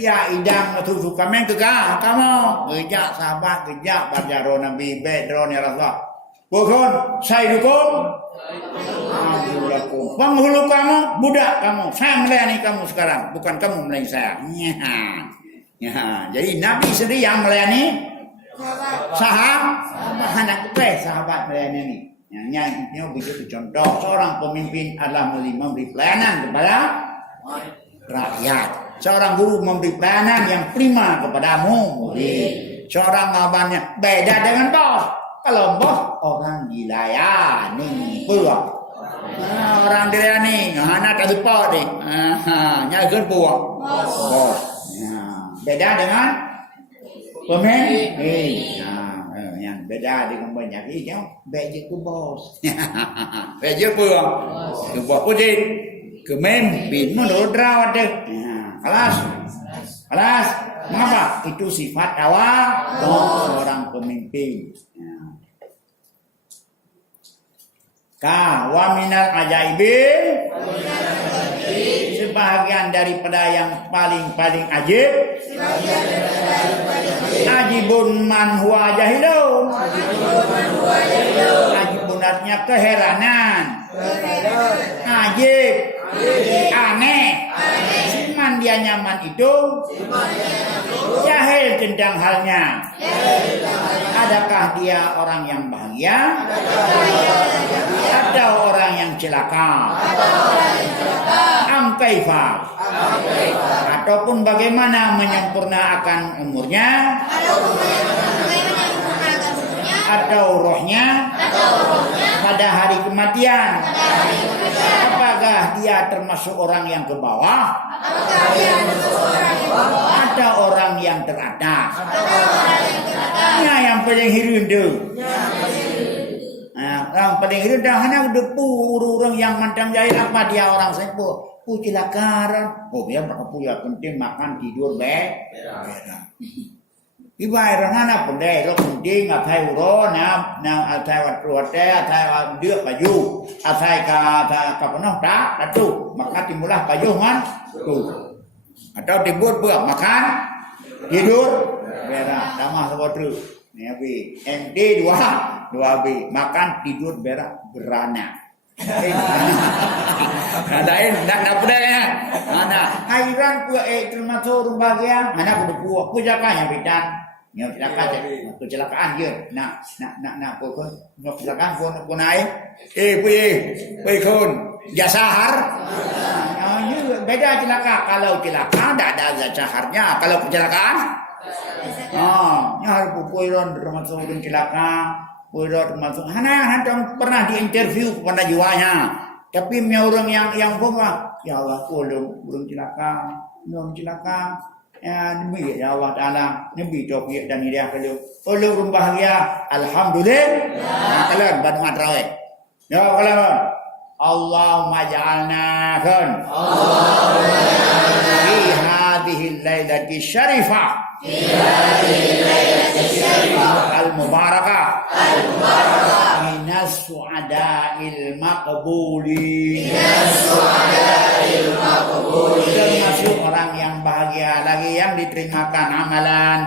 Ya hidang tu suka main kegah kamu. Gejak sahabat gejak bajaro Nabi bedron ya Rasulullah. Bukan saya dukung. Penghulu kamu, budak kamu. Saya melayani kamu sekarang, bukan kamu melayani saya. Ya. Jadi Nabi sendiri yang melayani sahabat melayani ini. Yang begitu contoh seorang pemimpin adalah memberi pelayanan kepada rakyat. Seorang guru memberi pelayanan yang prima kepadamu murid. Seorang abangnya beda dengan bos. Kalau bos orang dilayani pula. Orang dilayani anak tak lupa ni. Nyaga pula. Bos. Beda dengan pemimpin. Yang beda dengan banyak ini beja ke bos. Beja pun. Ke bos putih. Ke pemimpin menurut rawat deh. Kelas. Mengapa? Itu sifat awal seorang pemimpin. Wa minal ajaibi, sebahagian daripada yang paling ajaib, ajibun man huwa jahilun. Ajibun artinya keheranan, ajib, aneh. Siman dia nyaman itu jahil tentang halnya. Adakah dia orang yang bahagia atau orang yang celaka? Am kaifa, ataupun bagaimana menyempurnakan umurnya atau rohnya pada hari kematian. Apakah dia termasuk orang yang ke bawah atau orang yang teratas? Ya, yang paling hidup. Orang paling hidup dah hanya depu orang yang mantang jahil apa dia orang sempuh. Celaka. Oh dia berapa ya penting makan tidur beda. Ibai ranana pendai lo penting athai uro na athai wat ruate athai dia baju athai ka penuh tak tu maka timbullah baju man tu atau timbul buat makan tidur berak sama sebotru ni abi MD dua abi makan tidur berak beranak lain nak pedai ya mana hairan ku termasuk rumah dia mana ku buat pujakan yang bidan yang kecelakaan je nak kecelakaan pun naik pergi kun jasa har beda celaka kalau celaka tak ada jasaharnya kalau kecelakaan nyar puiron termasuk celaka puiron termasuk hana pernah diinterview kepada jiwanya tapi orang yang bawa ya Allah belum celaka Nabi ya Allah Ta'ala Nabi taufiq dan hidayah kalau ulung bahagia alhamdulillah kalian bantu atraweh ya kalian Allahumma ja'alna kan fi hadhihi lailati syarifah al-mubarakah minas su'ada'il maqbuli termasuk orang yang bahagia lagi yang diterimakan amalan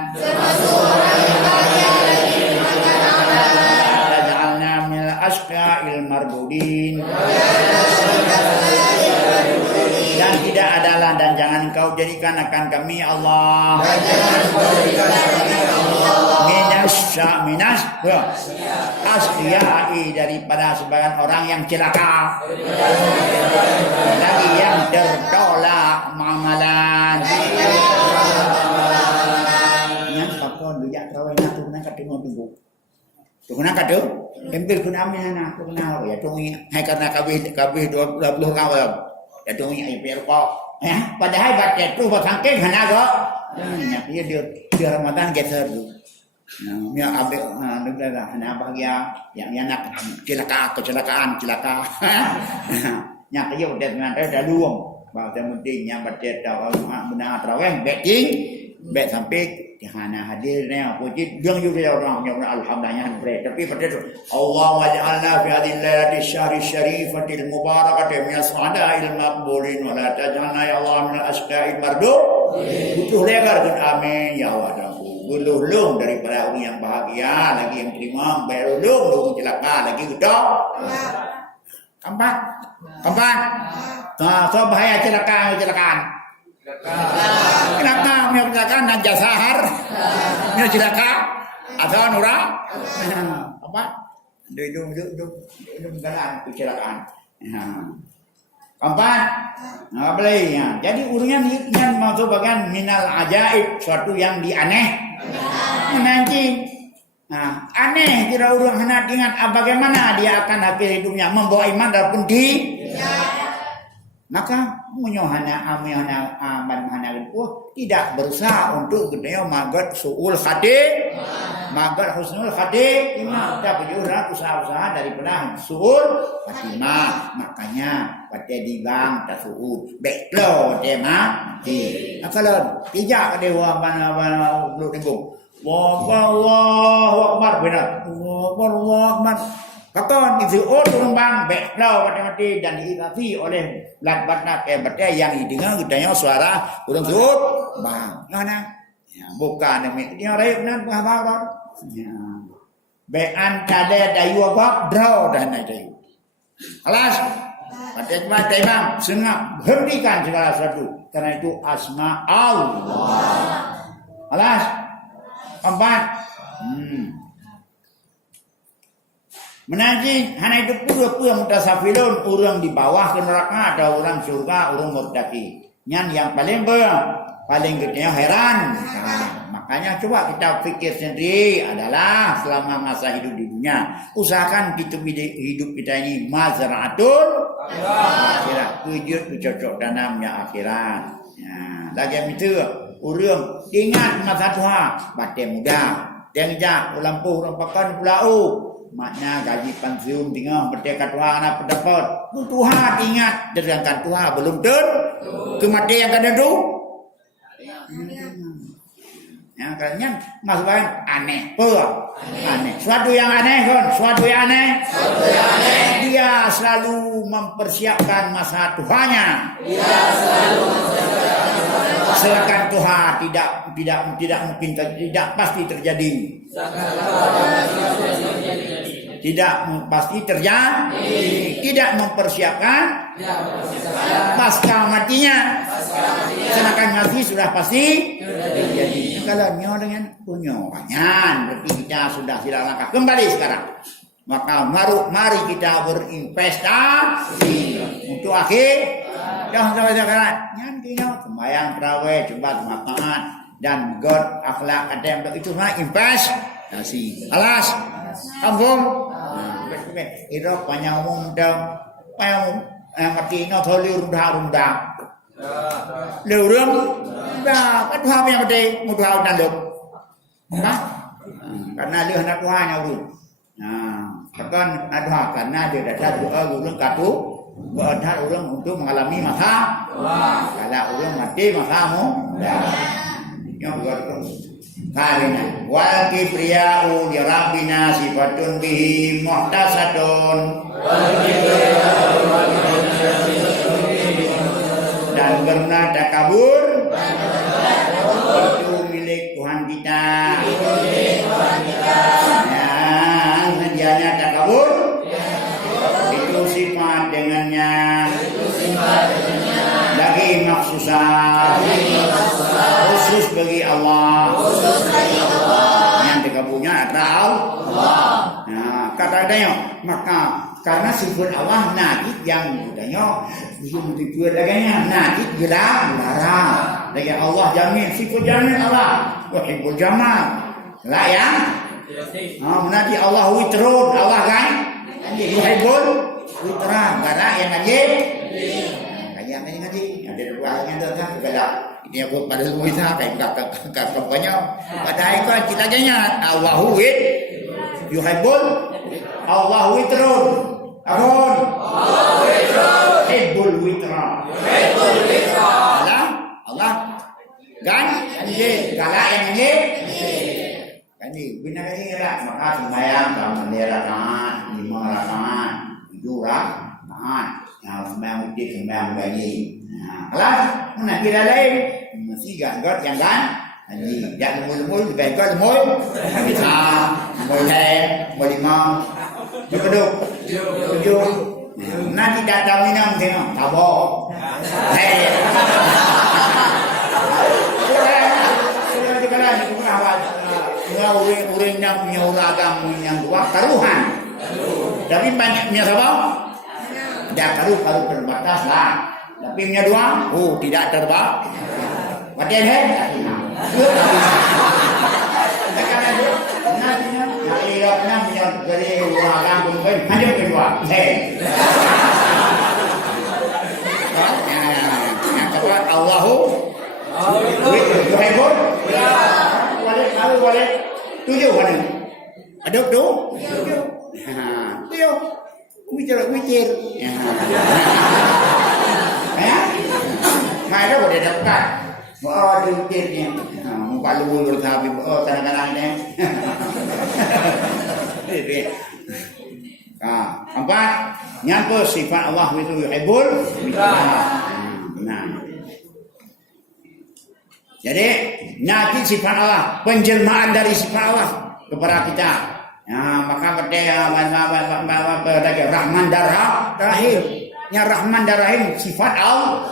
ja'alna minal asqa'il mardudin dan tidak adalah dan jangan engkau jadikan akan kami Allah minas asqiyai daripada sebagian orang yang celaka lagi yang tertolak amalan yang pakon dia tahu nak tu nak tunggu tu nak tu tempel kun amin anak tu kenal ya tu hai karena kabeh 20 kawan ya tu ai perko padahal baca tu pasangking hana go dia Ramadan geser tu Mia abek negara hana bahagia yang nak kecelakaan yang kayu dengan dah luang bahawa penting yang baca benar tarawih baik sampai hana hadir ni puji dia juga orang yang alhamdulillah berat tapi pada tu Allah waj'alna fi hadhihi lailati syahri syarifatil mubarakati min as-sa'da'il maqbulin wa la taj'alna ya Allah min al-asqa'il mardud butuh legar amin ya Allah belum daripada orang yang bahagia lagi yang terima belum celaka lagi udah kampan so bahaya kecelakaan kenapa punya kecelakaan dan jasahar punya celaka atau nura apa duduk galan kecelakaan Keempat, boleh ya. Jadi urungnya yang masuk bagian minal ajaib, suatu yang dianeh. Nanti, aneh kira urung hendak ingat bagaimana dia akan akhir hidupnya membawa iman dan di. Maka munyohana amihana aman hana tidak berusaha untuk gedenya magat suul khatim, magat husnul khatim. Ini kita berjuang usaha-usaha daripada suul khatimah. Makanya pada digang tak suul beklo tema di. Kalau tidak dewa mana lu tengok. Wallahu akbar benar. Wallahu akbar. Kakon itu orang bang beklau mati dan diikati oleh latbatna batai yang didengar gedanya suara orang suut bang mana ya, bukan demi dia rakyat nan apa ya bean kade dayu apa draw dan dayu alas batai bang senang hentikan segala sesuatu karena itu asma Allah alas empat Menaji hanya itu pura-pura mutasafilun orang di bawah ke neraka ada orang surga orang murtaki. Yang paling gedenya heran. Makanya coba kita fikir sendiri adalah selama masa hidup di dunia usahakan kita hidup kita ini mazra'atul akhirat kejut bercocok tanamnya akhirat. Lagi itu orang ingat masa tua batin muda. Dia ngejak lampu orang pakan pulau. Makna gaji pensiun tinggal merdeka Tuhan nak pendapat. Tuhan ingat sedangkan Tuhan belum kematian yang kada tu. Ya, kerana maksudnya aneh apa? Aneh. Suatu yang aneh kan? Suatu yang aneh. Dia selalu mempersiapkan masa Tuhannya. Silakan Tuhan tidak mungkin tidak pasti terjadi. Tidak pasti terjadi. Tidak mempersiapkan pasca matinya. Sedangkan mati sudah pasti terjadi. Kalau nyo dengan punyo kanyan, berarti kita sudah tidak langkah kembali sekarang. Maka mari kita berinvestasi untuk akhir. Dah sekarang nyan kino sembahyang tarawih, Jumat, makan dan God akhlak ada yang itu semua investasi. Alas kampung. Irok panjang umum dah, panjang mati no tholi runda. Lurung dah, kan Tuhan yang gede, mudah nanduk. Nah, karena dia hendak Tuhannya urut. Nah, kan ada karena dia dah doa urung katu, berhak urung untuk mengalami masa. Kalau urung mati masamu, yang berlaku. Karena wal kibriya'u li rabbina sifatun bihi muhtasadun. Dan karena takabur itu milik Tuhan kita. Yang sedianya takabur itu sifat dengannya. Lagi maksusah khusus bagi Allah. Yang takaburnya adalah Allah. Nah, kata-katanya maka karena sifat Allah najis yang budanya belum dibuat lagi najis gerak larang. Lagi Allah jamin sifat jamin Allah. Wahibul jamal. Lah ya. Nanti Allah witrun Allah kan. Wahibul witran gerak yang najis. Kayak ngaji ada ruangnya tu kan segala. Ini aku pada semua itu kayak kakak-kakaknya. Pada ikut ceritanya Allahu wit yuhibbul Allahu witrun. Akun Allahu witrun. Hibbul witran. Allah kan anjing galak yang anjing. Kan bina kali galak maka sembahyang dalam rakaat 5 rakaat 7 rakaat. Yang sembahyang wajib sembahyang bagi. Kelas mana kira lain mesti ganggot yang kan anjing jangan mul-mul dibengkol mul bisa mul lima duduk nanti datang minum tengok tabok uring yang punya uragam yang dua taruhan tapi banyaknya apa ada karu terbatas lah. Tapi punya dua, tidak terbang. Badan head, punya dari orang pun hanya kedua. Allahu, Yuhibbul, boleh, 7 mana? Aduk tu, 7. Wicir. Mai đó boleh dapat. Diukirnya. Muka lu bersahabat kadang-kadang ni. Empat, nyapa sifat Allah itu yuhibbul. Benar. Jadi, nanti sifat Allah, penjelmaan dari sifat Allah kepada kita. Maka berdaya Rahman Darah Rahim. Yang Rahman dan Rahim sifat Allah.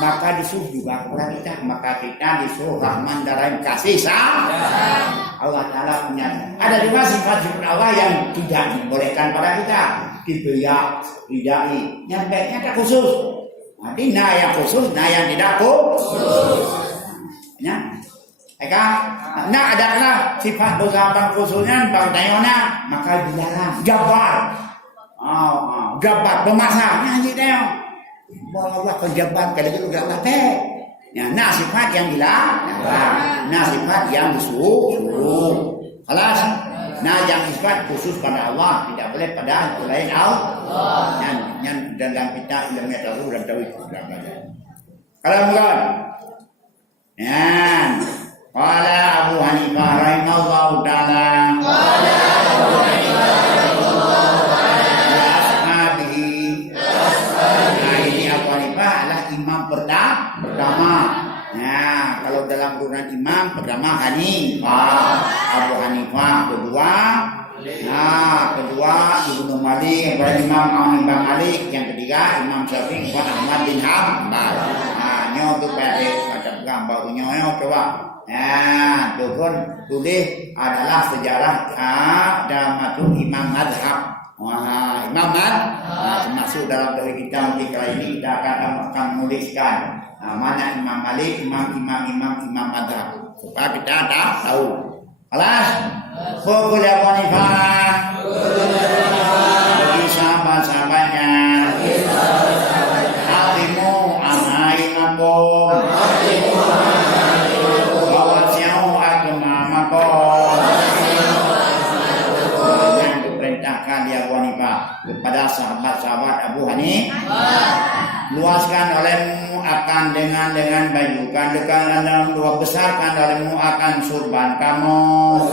Maka disuruh juga kepada kita. Maka kita disuruh Rahman dan Rahim kasih sayang. Allah Ta'ala punya. Ada juga sifat-sifat Allah yang tidak dibolehkan pada kita. Kibriya, ridai. Yang baiknya tak khusus. Nanti yang khusus, yang tidak khusus. Ya. Adakah sifat bergabung khususnya bangtayona maka dilarang. Jabar. Gabat pemasak nyanyi dia. Bawa kejabat kada itu enggak apa. Ya, sifat yang dilarang, sifat yang disuruh. Kelas. Yang sifat khusus pada Allah, tidak boleh pada selain Allah. Yang dalam kita ilmu tahu dan tauhid sudah belajar. Kalau bukan. Qala Hanifah rahimahullahu ta'ala imam pertama. Nah, kalau dalam urutan imam pertama Hanifah, Abu Hanifah, kedua Ibnu Malik, Imam Malik, yang ketiga Imam Syafi'i, Ahmad bin Hanbal. Nah, nyo tu pada macam gambar nyo coba. Nah, tu pun tulis adalah sejarah Damatul Imam Madhab. Wah, Imam termasuk dalam dari kita kali ini kita akan menuliskan mana Imam Malik, imam madhab supaya kita tahu. Alas, Abu Hanifah, bagi sahabat-sahabatnya, alimu ana imakum, bahwa siau agamakum. Dia Abu Hanifah kepada sahabat-sahabat Abu Hanifah, luaskan olehmu akan dengan bajukan dengan dua besarkan olehmu akan surban kamu,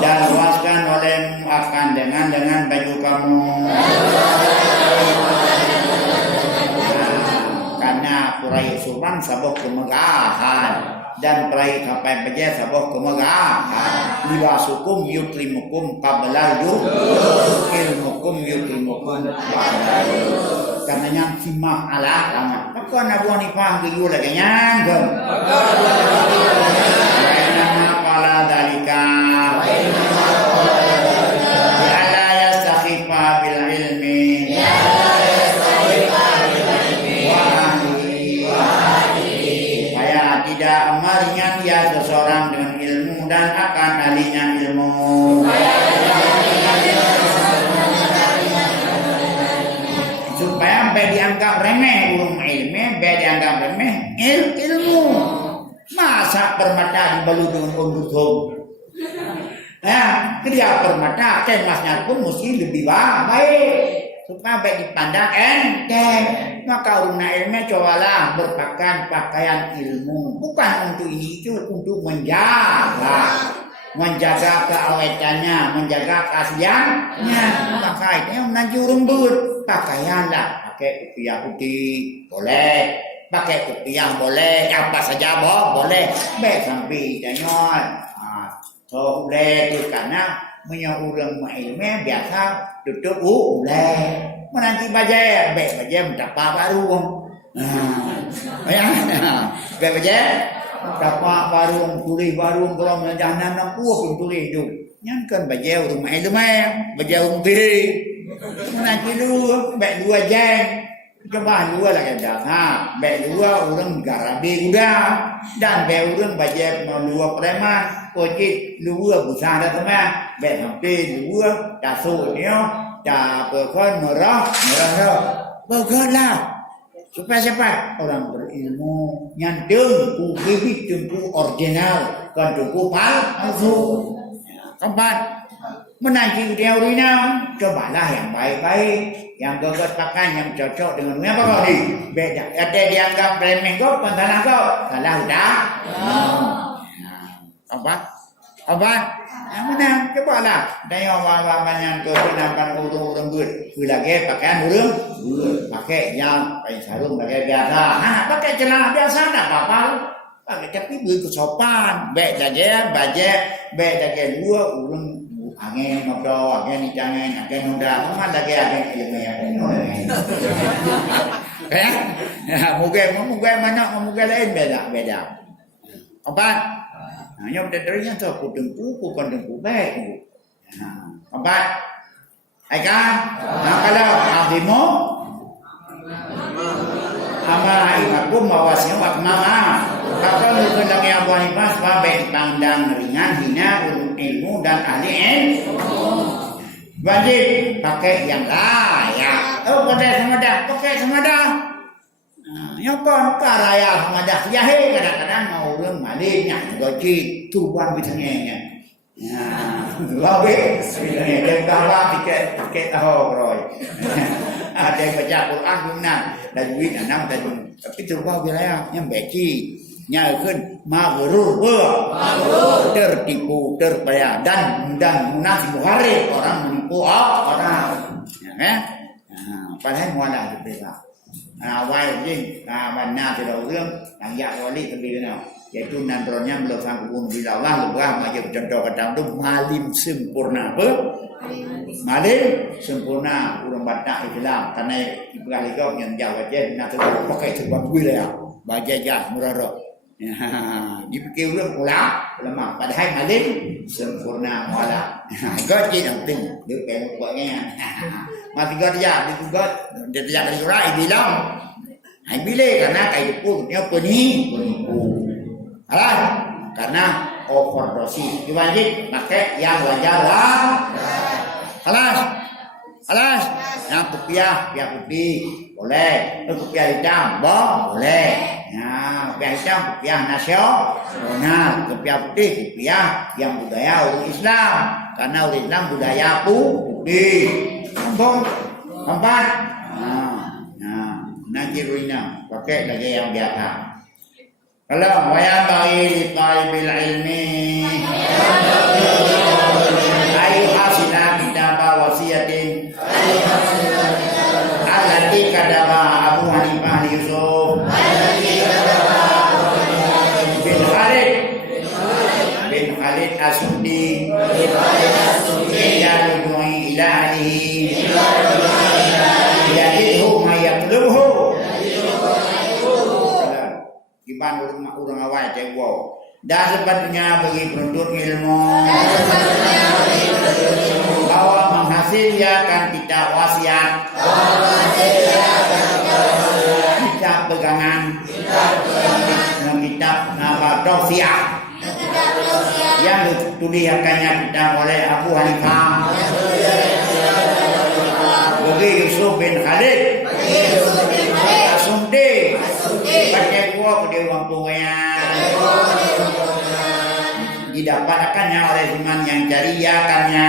dan luaskan olehmu akan dengan baju kamu, karena kurai surban sabuk kemegahan dan perai kapai baja sabuk kemegahan. Libasukum yukrimukum qabla ilmukum yukrimukum. Karena yang simah ala lama. Maka Abu Hanifah dulu lagi nyanggung. Nama pala dalika. La yastakhifa bil ilmi. Supaya tidak meringan dia seseorang dengan ilmu dan akan ahlinya ilmu. Supaya sampai dianggap remeh ulum ilmu, sampai dianggap remeh ilmu. Masa permata dibalut dengan undutum. Dia permata kemasnya pun mesti lebih baik. Supaya baik dipandang enteng. Maka ulun ilmu cobalah berpakaian pakaian ilmu, bukan untuk ini itu, untuk menjaga keawetannya, menjaga keasliannya. Maka itu nanti urung pakaianlah pakai kopiah putih boleh, pakai kopiah boleh, apa saja boleh, baik sampai jangan so boleh tu karena menyuruh ilmu biasa tutup boleh. Menanti baca, baik baca mendapat warung. Baik baca, mendapat warung, tulis warung kalau menjahanan aku pun tulis tu. Yang kan baca rumah ilmu, baca umbi. Menanti lu, baik dua jeng. Coba dua lagi dah. Baik dua orang garabi kuda dan baik orang baca dua preman. Kocik dua busana teman. Baik sampai dua dasarnya. Dah berkon merah berkatlah supaya siapa orang berilmu yang dengku bibit dengku original kan dengku palsu. Keempat, menanti dia urina cobalah yang baik-baik, yang gagah pakai yang cocok dengan apa kau ni beda ada dianggap remeh kau pantangan kau salah dah. Keempat, yang mana cobalah dengan orang-orang yang kebenaran orang lagi pakaian orang pakai yang pakai sarung pakai biasa, pakai celana biasa tak apa-apa, pakai tapi berkesopan, baik saja baca baik saja dua orang angin ngobrol angin jangan angin muda mana lagi angin ilmu ya mungkin mana lain beda. Empat. Yang berdarinya tu aku dengku baik. Empat. Aikan. Kalau adimu ama imakum mawasnya wak mama. Kalau mungkin lagi Abu Hanifah sebagai pandang ringan hina ilmu dan ahli ilmu. Wajib pakai yang layak. Pakai semada. Yang pun karaya mengadah jahe kadang-kadang mau orang malingnya gaji tuan bitangnya. Lawe dia kalah tiket tahu roy. Ada baca Quran guna dan duit enam tapi tuan wilayah yang beci. nyakeun maghrur tertipu, terpaya dan munafik muharib, orang menipu orang. Ya kan? Padahal muala gitu lah. Awal ini, mana tidak orang yang wali kebirnya, yaitu nantronya melakukan kubun bila Allah lebah maju contoh kata itu malim sempurna apa? Malim sempurna urang Batak Islam karena ibrah ligau yang Jawa je nak pakai sebab wilayah bajajah muraro. Dipikir orang ulama padahal malim sempurna muala. Gaji penting dia kayak buatnya. Mati kerja di juga dia tidak ada bilang hai bile karena kayak pun dia penipu alah karena overdosis diwajib pakai yang wajar alas yang kopiah putih boleh kopiah hitam boleh nah kopiah hitam kopiah nasional kopiah putih kopiah yang budaya orang Islam karena orang Islam budaya putih empat nanti ruina pakai lagi yang biasa kalau waya bagi talibil ilmi ayu hasina kitaba wasiyatin alati kadaba Abu Hanifah Yusuf bin Khalid As-Suddi ya rujui ila alihi yaitu mayatluhu iban urang awal cewek dan sepatutnya bagi penuntut ilmu bahwa menghasilkan kita wasiat kita pegangan kitab nama Tausiah yang dituliskannya kita oleh Abu Hanifah bagi Yusuf bin Khalid Asumdi pakai gua ke dewan pengoyan didapatkannya oleh iman yang jariyakannya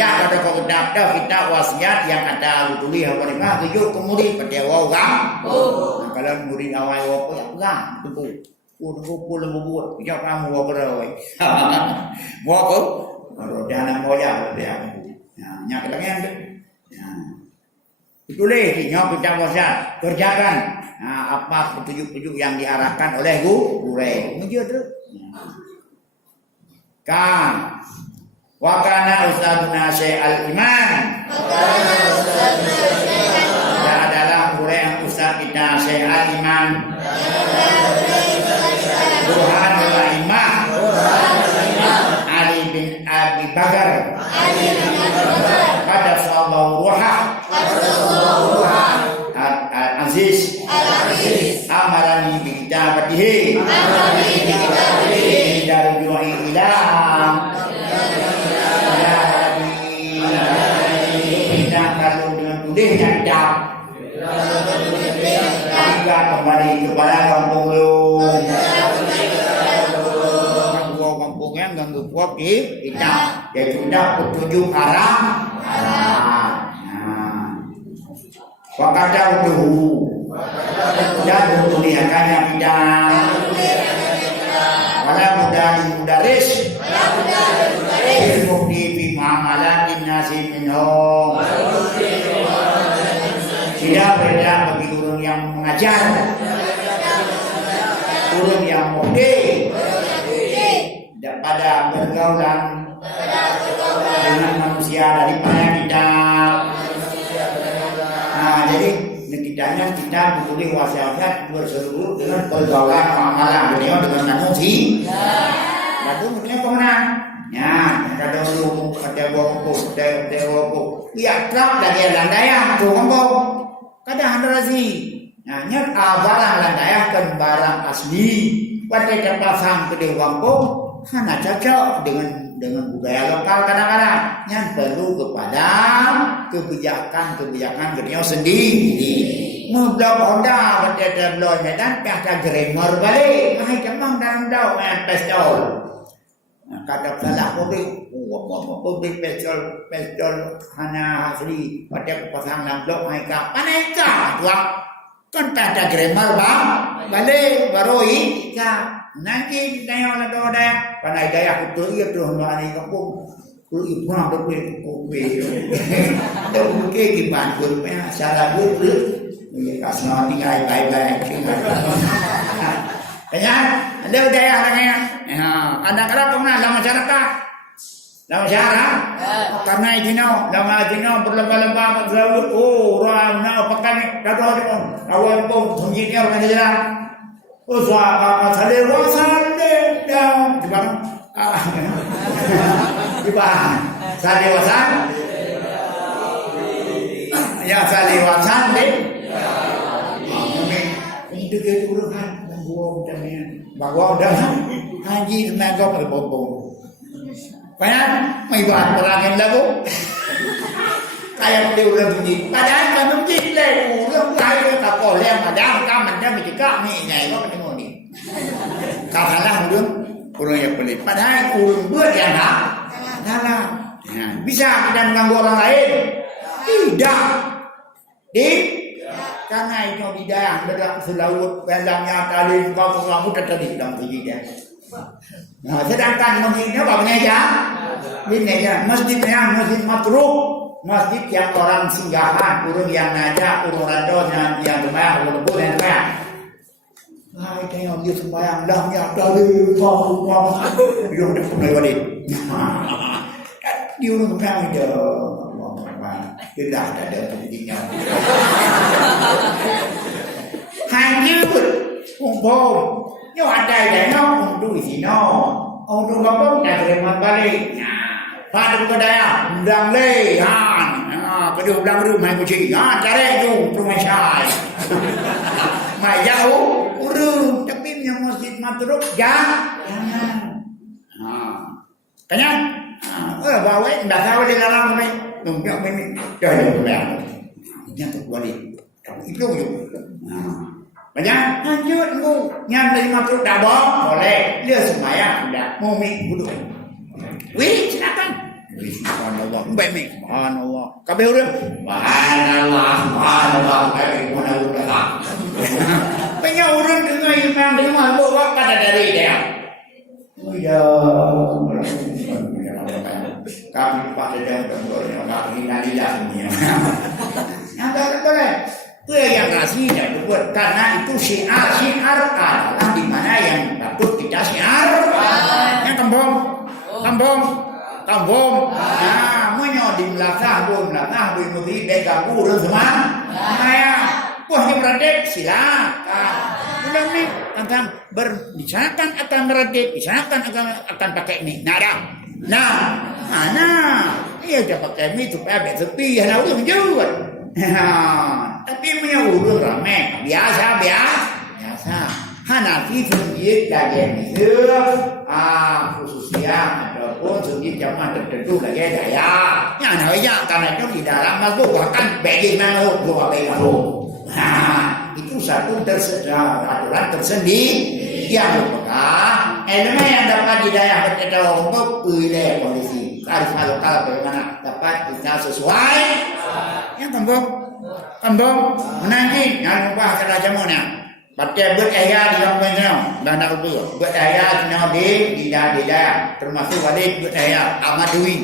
ya pada kau daftar kita wasiat yang ada tulis apa ni mah tujuh kemudian pada orang kalau murid awal apa ya pegang tunggu puluh buat jauh kamu apa dah mau apa jangan moya dia nyak lagi Itulah nyok kita wasiat kerjakan apa petunjuk-petunjuk yang diarahkan oleh guru. Begitu tu. Kan wakana ustaduna syai'al iman. Dan adalah guru yang ustad kita syai'al iman. Burhanul Imam Ali bin Abi Bakar. Pada sallallahu ruhah Al-Aziz amarani bi kitabatihi dari juai ilah kita kalau dengan tulisnya kitab kita kembali kepada kampung lu kampung yang ganggu kuat kita yaitu tidak petunjuk arah wakada utuhu dan tulisannya tidak wala mudaris ilmu di muamalatin nasi minhum tidak beda bagi guru yang mengajar guru yang mukti pada bergaulan dengan manusia daripada kita. Jadi kitanya kita ditulis wasiat berseluruh dengan pergaulan muamalah beliau dengan manusia. Lalu mungkin pemenang. Ya, kada dulu kada wongko, kada wongko. Ya, trap dari landaya tu wongko. Kada handrazi. Nah, nyat barang landaya kan barang asli. Pada pasang ke wongko, hana cocok dengan budaya lokal kadang-kadang yang perlu kepada kebijakan beliau sendiri. Mudah Honda berada belon medan pada grammar balik. Hai kemang dalam dau pistol. Kata salah publik pistol hana asli pada pasang dalam blok hai ka paneka tuak Kan tak ada grammar bang. Balik baru ika. Nanti tanya orang tua dah. Pandai daya aku tu ia tu hendak ni kampung. Ku ibuang berpe kopi. Ada mungkin kiban tu salah dulu. Ia kasih tinggal baik-baik. Kaya ada daya orangnya. Ada kerap pernah dalam masyarakat. Dalam masyarakat. Karena itu dalam itu berlomba-lomba berlalu. Oh, orang pakai kata dia pun. Awal pun tunjuknya orang jalan. Oh, suara saleh dah. Di mana? Di mana? Saleh wasan. Ya saleh wasan deh. Itu dia tu kan. Buang macam ni. Bawa dah. Haji senaga pada bobong. Kan? Mai buat perangin lagu. Kayak dia ulang bunyi. Padahal kan bunyi lagu. Ulang kaya tak boleh. Madam kan macam bercakap ni. Nyai kau ketemu ni. Kalah ulang. Ulang yang pelik. Padahal ulang buat yang tak. Salah. Bisa kita mengganggu orang lain? Tidak. Karena itu di dalam berak selaut dalamnya tali kau kamu terjadi dalam diri dia. Nah, sedangkan masjidnya apa saja? Ini ya, masjidnya masjid makruh, masjid yang orang singgahan, urung yang najak, urung rado yang sembahyang, urung lebur yang sembahyang. Nah, itu yang dia sembahyang dalamnya tali kau dia udah pernah balik. Dia urung sembahyang dia. Tidak ada pentingnya. Hanya umpam, yo ada yang untuk isi untuk apa? Nak terima balik. Pada budaya, undang lehan. Kedua belang rumah kucing. Cari tu rumah saya. Mai jauh, urung. Tapi yang masjid matruk jangan. Kenyang. Bawa dah tahu di dalam ni. Nunggu memang dah berbayar. Yang terbalik. Itu je. Banyak lanjut tu. Yang dari makhluk dah boleh. Dia sembahyang dah. Mumi duduk. Wih, silakan. Wih, subhanallah. Baik, subhanallah. Kabeh urang. Subhanallah. Baik, subhanallah. Banyak orang dengar imam terima buat kata dari dia. Oh ya. Kami pada dia berdoa kami nalilah ni. Yang boleh. Itu yang kasih dan berbuat karena itu syiar adalah di mana yang patut kita syiar. Yang kembung. Menyo di belakang beri ganggu orang semua. Buahnya meredek silakan. Ulang ni akan berbicarakan akan meredek, bicarakan akan pakai ni. Nah, ia dah pakai ni supaya agak sepi. Yang lalu menjual. Tapi punya urut ramai. Biasa. Hanafi sendiri lagi ni. Khususnya ataupun sendiri jamaah tertentu lagi daya. Yang namanya karena itu di dalam masuk bahkan bagi makhluk dua bagi makhluk. Itu satu aturan tersendiri yang merupakan elemen yang dapat didaya berkata untuk wilayah kondisi kearifan lokal bagaimana dapat kita sesuai yang kembang menanti yang ubah kata jamunya pakai buat ayah di dalam bengkel dan nak buat ayah di daya termasuk balik buat ayah amat duit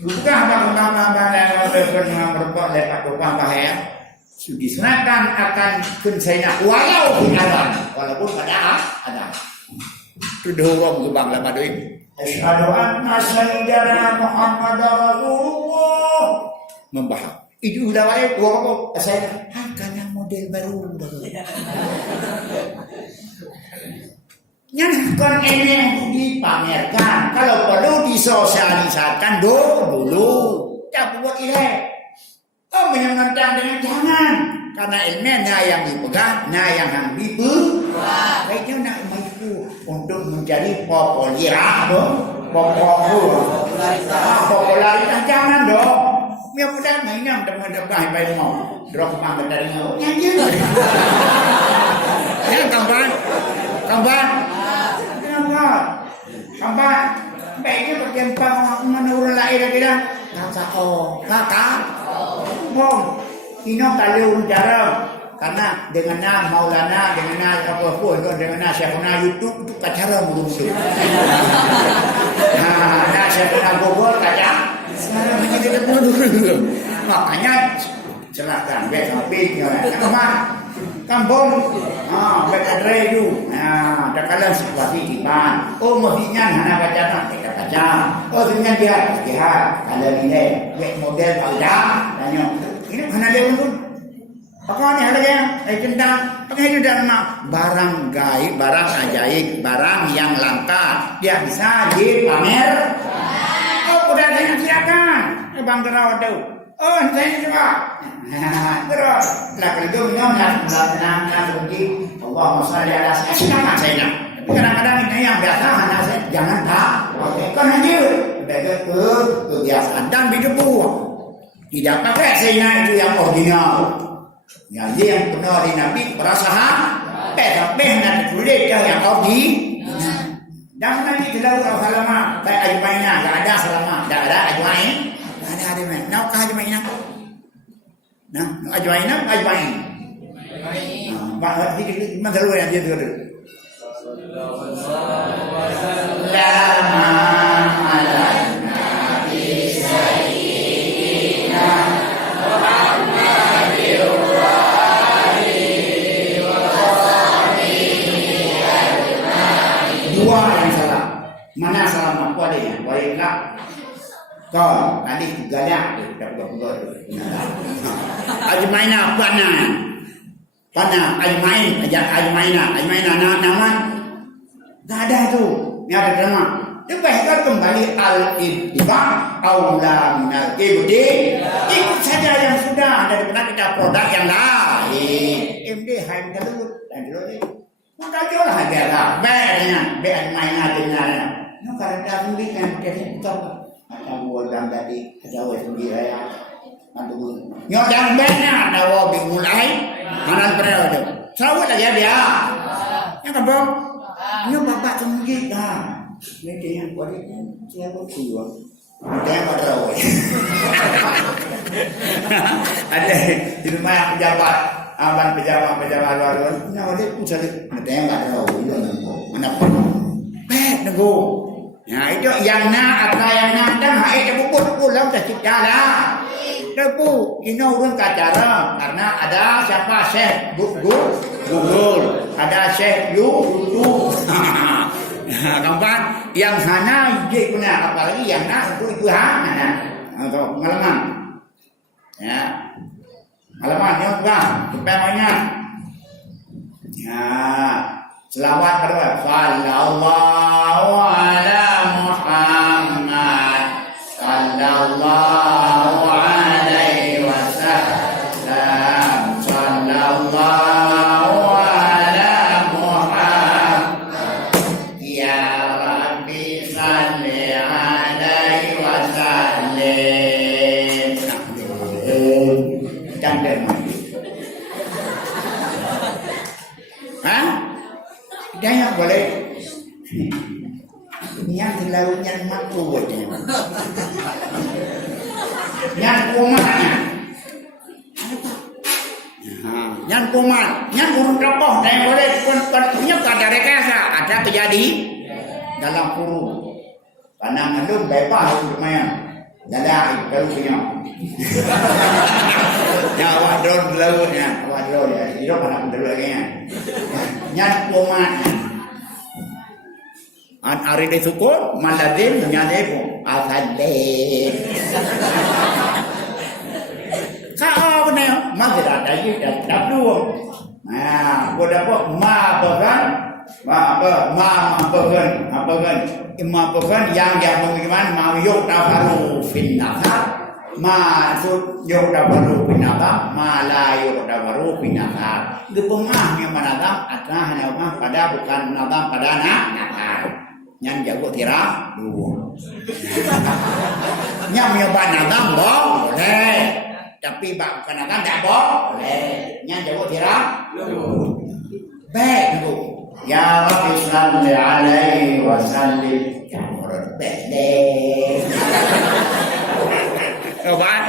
bukan apa-apa berbuat lepas tukang bahaya disunatkan akan kensainya walaupun ada itu dorong ke bang lama duit asyhadu anna sayyidana Muhammadar Rasulullah membahas itu udah baik gua saya karena model baru kan ini yang dipamerkan kalau perlu disosialisasikan dulu tak buat ilek. Menentang dengan jangan karena ilmunya yang dipegang, yang dibuat. Baiknya nak mampu untuk menjadi popularitas jangan dong. Biar mudah mainan teman-teman baik mau drop pangkat dari mau nyanyi. Ya kawan. Baiknya berjempang menurut lain kita. Kakak. Ini kalau jarang Karena dengan nama Maulana, dengan nama apa pun, dengan nama Syekhuna YouTube itu kacara musuh. Nah, Syekhuna Bogor kaca. Sekarang kita dulu. Makanya silakan baik samping kemana? Kampung, baik ada itu. Nah, ada kalian situasi iman. Oh, maksudnya hana kaca kita kaca. Oh, dengan dia lihat ada ini, baik model ada, dan ini hana dia pun. Apa ni harga tentang pengen dana barang gaib, barang ajaib, barang yang langka dia bisa dipamer. Oh, udah saya silakan. Bang Terau tu. Oh, saya coba. Terus lah kalau minum dan tenang rugi. Allahumma shalli ala sayyidina saya. Tapi kadang-kadang ini yang biasa hanya saya jangan tak. Okey, kan aja. Betul kebiasaan dan hidup. Tidak pakai saya itu yang original. Yang dia yang benar di Nabi perasaan tapi nak tulis yang ordi dan Nabi telah selama baik ajmainah tak ada selama tak ada ajmain tak ada ajmain nak ajmainah nah ajmainah ajmain bahwa di mana dulu yang dia tu lama ala nabi sayyidina yang salah. Mana salah apa dia? Boleh tak? Kau nanti galak dia dapat ajmaina pana ajmaina nama tak ada tu. Ni ada drama. Lepas itu kembali al-ibtiba aula minal ibdi. Ikut saja yang sudah daripada kita produk yang lain. MD hang dulu dan dulu. Maka jual harga lah, baiknya, baik mainan dengan, no karena mungkin kan kita tahu, ada bulan tadi, ada sendiri ya, ada bulan. Nyodang banyak, ada wabi mulai, mana periode, selalu aja dia, ya kan bang, nyo bapak sendiri dah, ini yang boleh siapa tua, dia ada wabi, ada di rumah pejabat. Aban pejabat luar, nak ada pun cari, ada yang tak tahu, mana pun, nego, ya itu yang nak atau yang nak dan hak itu pun lam tak cipta lah, lepu, ini urun kacara, karena ada siapa Syekh Google, ada Syekh YouTube, kawan, yang sana dia guna apalagi yang nak itu atau pengalaman, ya. Alamat yang bukan, supaya banyak. Ya, selawat berdoa. Sallallahu ala Muhammad, sallallahu alaihi wasallam, sallallahu ala Muhammad. Ya Rabbi salli alaihi wasallam. Dia yang boleh yang terlalu yang mampu yang kumatnya yang kumat yang urut rapoh dan yang boleh punya kadar rekasa ada terjadi dalam kurung karena mendung bebas lumayan dalam kalau ya wadron lautnya wadron ya hidup anak berlaganya nyat pomatnya an ari de sukun maladim nyane po asadde ka ne mazira dai da dabdu nah boda po ma bagan apa kan imam bagan yang bagaimana mau yuk tafaru finnah maksud yuk dabaru pinata mala yuk dabaru pinata gepemah yang manadam atlah hanya pada bukan manadam pada anak yang jago tira dulu yang nyoba nadam boleh tapi bukan nadam tak boleh yang jago tira dulu baik dulu ya Rabbi salli alaihi wa sallim ya Rabbi deh Kawan,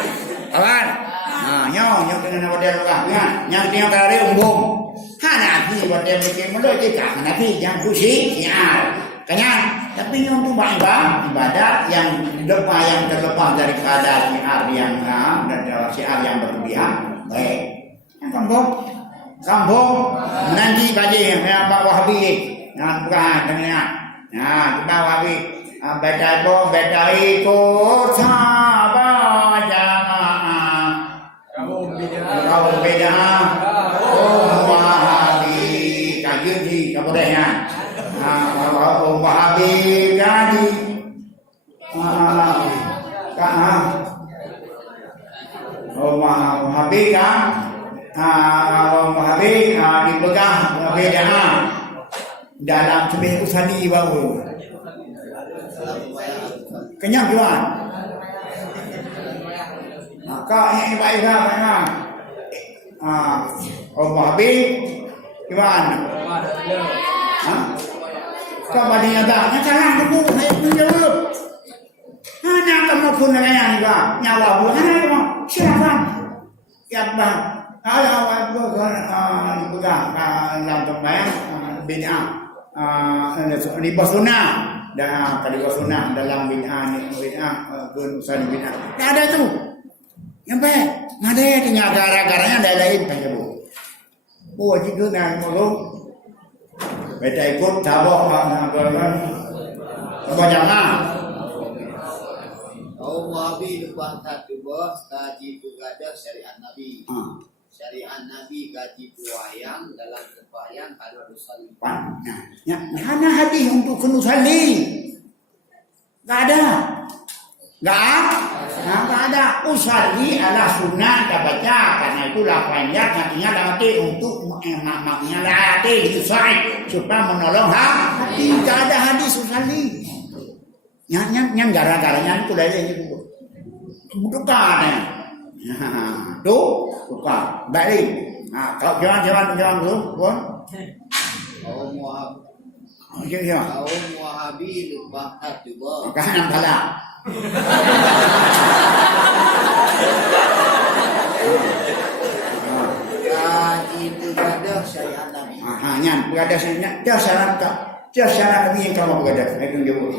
nyo dengan model kan yang dia kare umbung nabi model bikin model kita nabi yang kusi ya kanya tapi yang tu ibadat yang terlepas daripada syiar yang dan syiar yang berlebihan baik yang kampung menanti baje yang Pak Wahabi bukan dengan kita Wahabi beda ikut sahabat jamaah kaum beda Wahabi kajian di kemudian Wahabi kaji Wahabi kan Wahabi dipegang beda dalam sebuah usani baru kenyang tuan kau ini baik memang Wahabi gimana kau badinya tak jangan kamu jawab hanya kamu pun yang juga nyawa bukan siapa siapa kalau dipegang dalam tempat bid'ah di sunnah dan tadi sunnah dalam bid'ah urusan bid'ah tak ada tu yang baik ada yang gara-garanya ada lain tak bu jika nak ngomong beda ikut tabok apa jangan Wahabi lepas satu bos kaji berada syariat Nabi. Syariat Nabi kaji buayang dalam sembahyang kalau usali. Ya, mana hadis untuk kena usali? Tak ada. Tak ada. Usali adalah sunnah kita baca karena itulah panjang artinya nanti untuk maknanya latih usai supaya menolong hati. Tak ada hadis usali. Yang gara-garanya itu lain itu. Bukan ya. Tu bukan. Baik. Kalau jangan dulu, pun. Kaum Wahabi lepas satu bos. Kanan pala. Kaji berada syariat Nabi. Yang berada syariat. Dia syarat Nabi yang kamu berada. Itu jawab.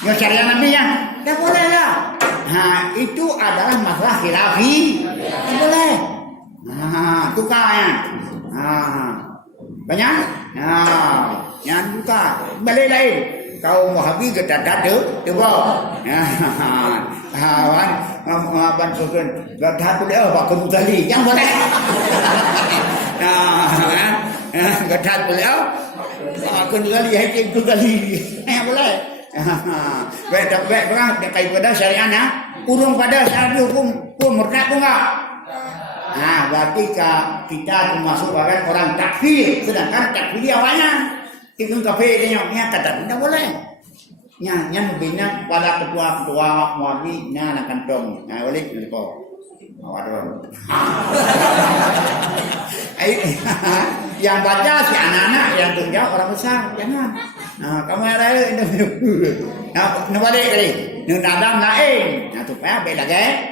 Ya syariat Nabi ya. Tak boleh lah. Itu adalah masalah khilafi. Tak boleh. Tukar ya. Banyak? Yang tukar. Balik lain. Kaum Wahabi kita dada. Coba. Abang Sultan. Gak boleh. Bakal mutali. Yang boleh. Gak boleh. Aku kali hakim tu kali. Boleh. Baik berang dekat pada syariatnya, urung pada syariat hukum murtad tu enggak? Berarti kita termasuk orang takfir, sedangkan takfir awalnya itu kafir dia kata tidak boleh. Yang bina pada ketua Wahabi nak kantong. Boleh lepo. Yang baca si anak-anak, yang tunjuk orang besar, jangan. Kamu yang lain, balik kali. Nadam lain. Tu payah beda lagi.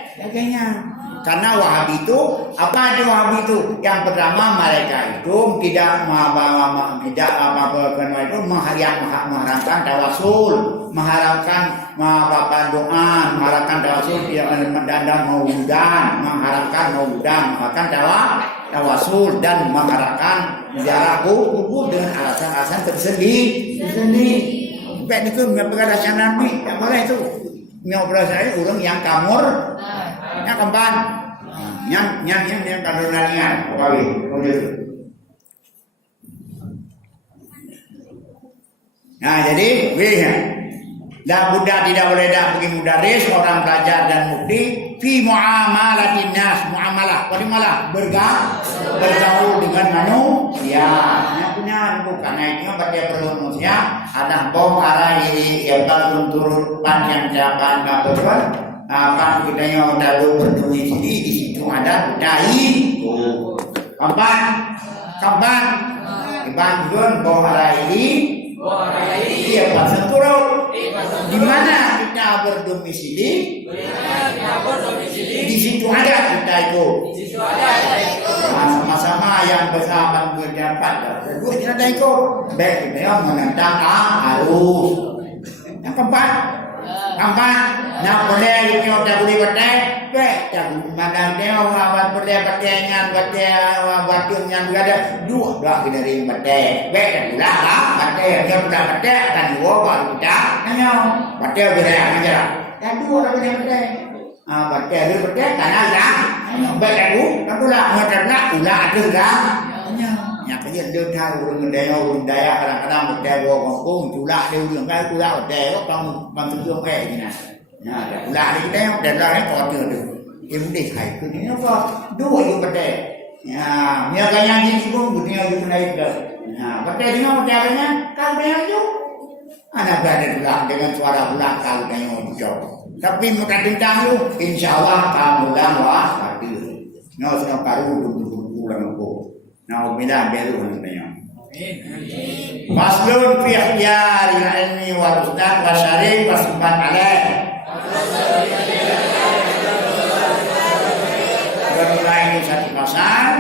Karena Wahabi itu, apa itu Wahabi itu? Yang pertama mereka itu tidak mengharamkan tawasul, mengharamkan doa, mengharamkan tawasul, dan mengharamkan mengharamkan tawasul dan mengharamkan ziarah kubur dengan alasan-alasan tersendiri. Baik itu mengapakan dasar Nabi, tak boleh itu. Ngobrol saya orang yang kamur, yang kemban, yang kadonalian, Wahabi, jadi dah budak tidak boleh dah pergi mudaris, orang belajar dan mufti fi muamalatin nas, muamalah bergaul dengan manusia. Punya bukan itu baca perlu manusia ada bom arah ini yang turun panjang jalan betul. Apa kita yang dalu berdui sini di situ ada budai. Kapan Bandung bom arah ini dia pasang turun di mana kita berdomisili, di situ ada kita itu. Sama-sama yang bersama berdapat. Kedua kita ada ikut. Baik kita yang menentang arus. Yang keempat, nak boleh kita tak boleh betul. Baik, tak mana dia orang betul yang betul yang berada dua kita ring betul. Baik dan pula betul yang betul dan dua baru kita hanya betul berada aja. Dan dua orang betul. Betul karena baik aku pula mencernak pula ada kan. Yang kerja dia tahu orang daya kadang-kadang betul kampung julah dia ulang kai pula betul kamu bantu kai ni nah. Nah, pula dia dan lain kau tu. Yang dia kai tu ni apa? Dua yang betul. Ya, dia kaya ni pun dunia itu naik dah. Nah, betul dengan betul kan dia tu. Anak berada pula dengan suara pula kalau tengok hijau. Tapi muka tentang tu, insyaAllah kamu dah wafat. Nah, sedang baru pulang aku. Nah, bila baru nantinya. Faslun fi ikhtiyar ilmi wal ustad wa syarih wa subhan alaih. Bermulai ini satu pasal.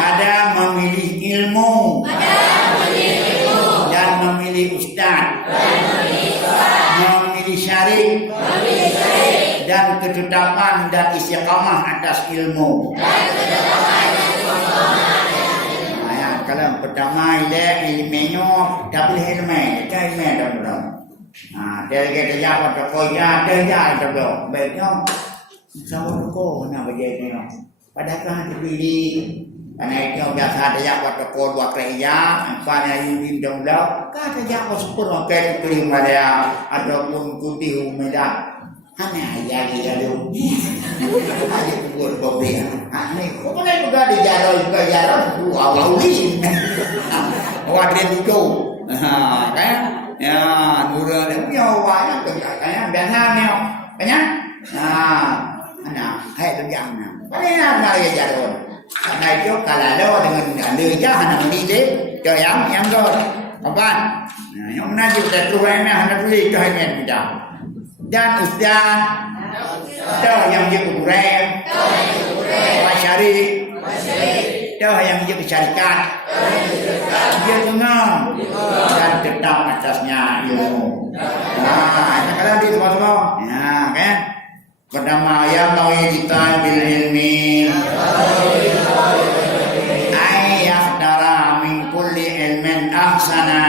Ada memilih ilmu dan memilih ustad. Memilih syarih dan ketetapan dan istiqamah atas ilmu. Kalau pertama ilmunya tak boleh ilmu, tak ilmu dah belum. Dia kata jawab tak kau ya, dia tak belum. Baiknya sama kau nak berjaya ni. Padahal dipilih. Karena itu biasa ada jawab tak kau dua kerja, apa yang ingin jauh. Kata jawab sepuluh kali terima dia ataupun putih umedah. Hanya dia tu. Aje buat kopi. Ni kau boleh juga dijarah awal ni. Awak dia tu. Kan? Ya, nurul dia punya awak kan biasa ni. Banyak? Anak, hai tu jangan. Mana nak dia jarah. Karena itu kalau dengan lerja anak ni dia yang tu. Kapan? Yang mana dia tu anak beli tu hanya kita. Dan ustaz dah yang dia kurang masyari dah yang dia bersyarikat dia dengar dan tetap atasnya ilmu. Kalau di semua kan pertama yang tauhid bil ilmi ayah tara min kulli ilmin ahsana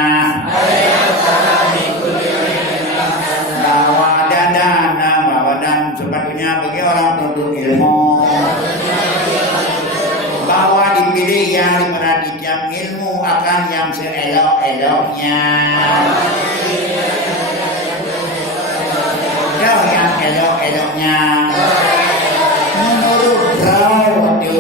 sepatutnya bagi orang penuntut ilmu bahwa dipilih yang diperhatikan ilmu akan yang seelok-eloknya. Dah yang elok-eloknya menurut waktu.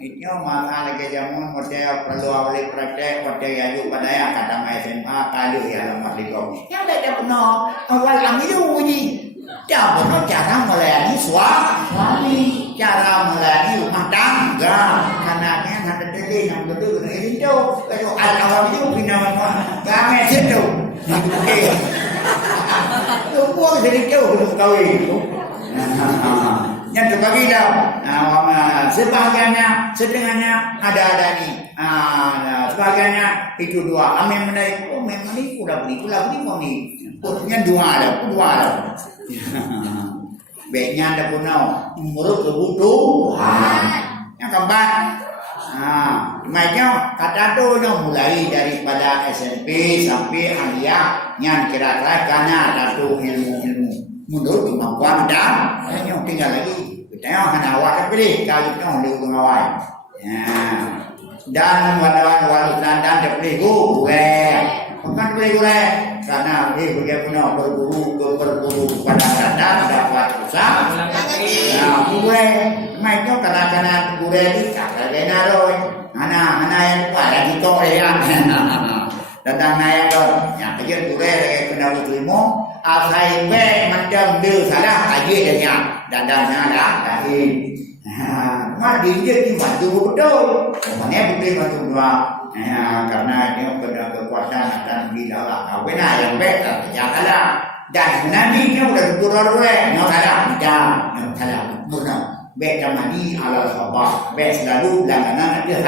Itu masalah lagi jamun model perlu awal praktek model yang juga pada yang kata SMA kali yang lama dikom. Yang tidak pernah awal ambil uji. Tidak pernah cara melayani suami, cara melayani rumah tangga. Karena kan ada diri yang betul betul itu. Kalau awal itu pindah kami situ. Tunggu jadi jauh belum kawin. Yang terbagi dah. Sebahagiannya, setengahnya ada ni. Sebahagiannya itu dua. Amin menaik. Oh memang ni kuda beli kau ni. Punya dua ada. Baiknya ada punau. Menurut kebutuhan. Yang keempat. Makanya kata tu yang mulai daripada SMP sampai aliyah yang kira-kira karena ada tu ilmu-ilmu menurut kemampuan dan yang tinggal lagi kita yang hanya awak pilih kalau kita boleh mengawal dan walisan dan dipilih bukan pilih karena bagaimana berburu pada sadar dapat usaha makanya kadang-kadang gure ni tak ada naroi anak yang pada kita yang datang naik yang kerja gure lagi kena terima asai be macam dia salah kaji dia dan dah dari mak dia ni bantu betul mana betul bantu dua Karena dia pada kekuatan akan dilalah kawin yang baik janganlah. Dan Nabi dia udah berdoa-doa, nak kalah, murna. Baik mandi ala sabah, baik selalu langganan dia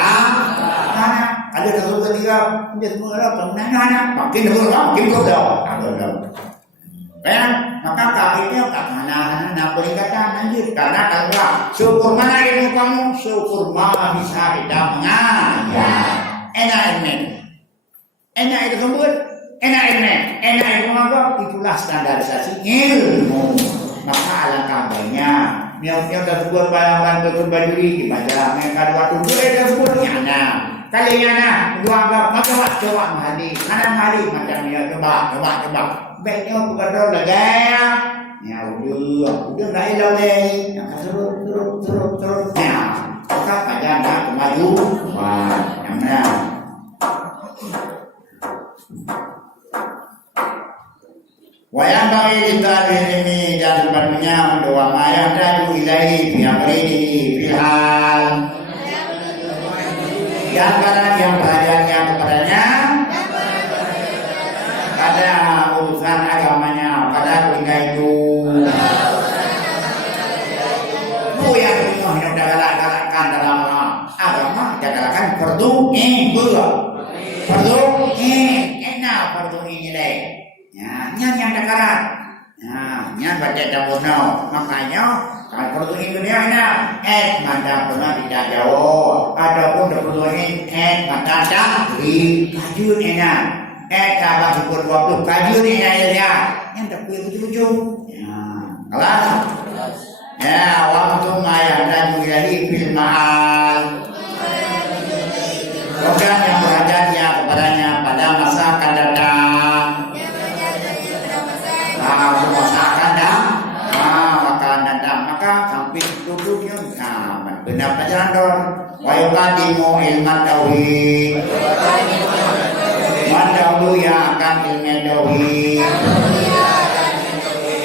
ada satu ketika dia mengarap mana makin betul. Maka kafirnya tak mana peringatan lanjut karena kalau syukur mana ilmu kamu, syukur mana bisa kita mengayat. Enak itu sembut, enak ilmu apa? Itulah standarisasi ilmu. Maka alangkah baiknya yang dah buat barang-barang berbaju dibaca mereka waktu itu dah sebutnya nah kalian dua agak coba mahali macam ni coba baiknya berdoa lagi ya udah dah elok deh terus maka pada nak maju yang mana wayang bagi kita ini dan sebenarnya doa mayang dan ilahi yang ini filhal yang karena yang perhatiannya kepadanya pada urusan agamanya pada tinggal itu yang penuh yang galakkan dalam agama galakkan fardu enak fardu ini deh yang dekaran. Yang baca dapurno. Makanya kalau perlu dunia enak. Manda pernah tidak jauh. Adapun perlu manda dah di kajun enak. Kabar syukur 20 kajun enak ya. Yang tak punya ujung-ujung. Kelas. Waktu maya dan ilahi fil ma'al. Program yang berhajatnya kepadanya pada masa akan datang. Maka sampai duduknya benar pelajaran dong. Wa yuqadimu ilman tauhid. Mandau ya akan ilmu tauhid.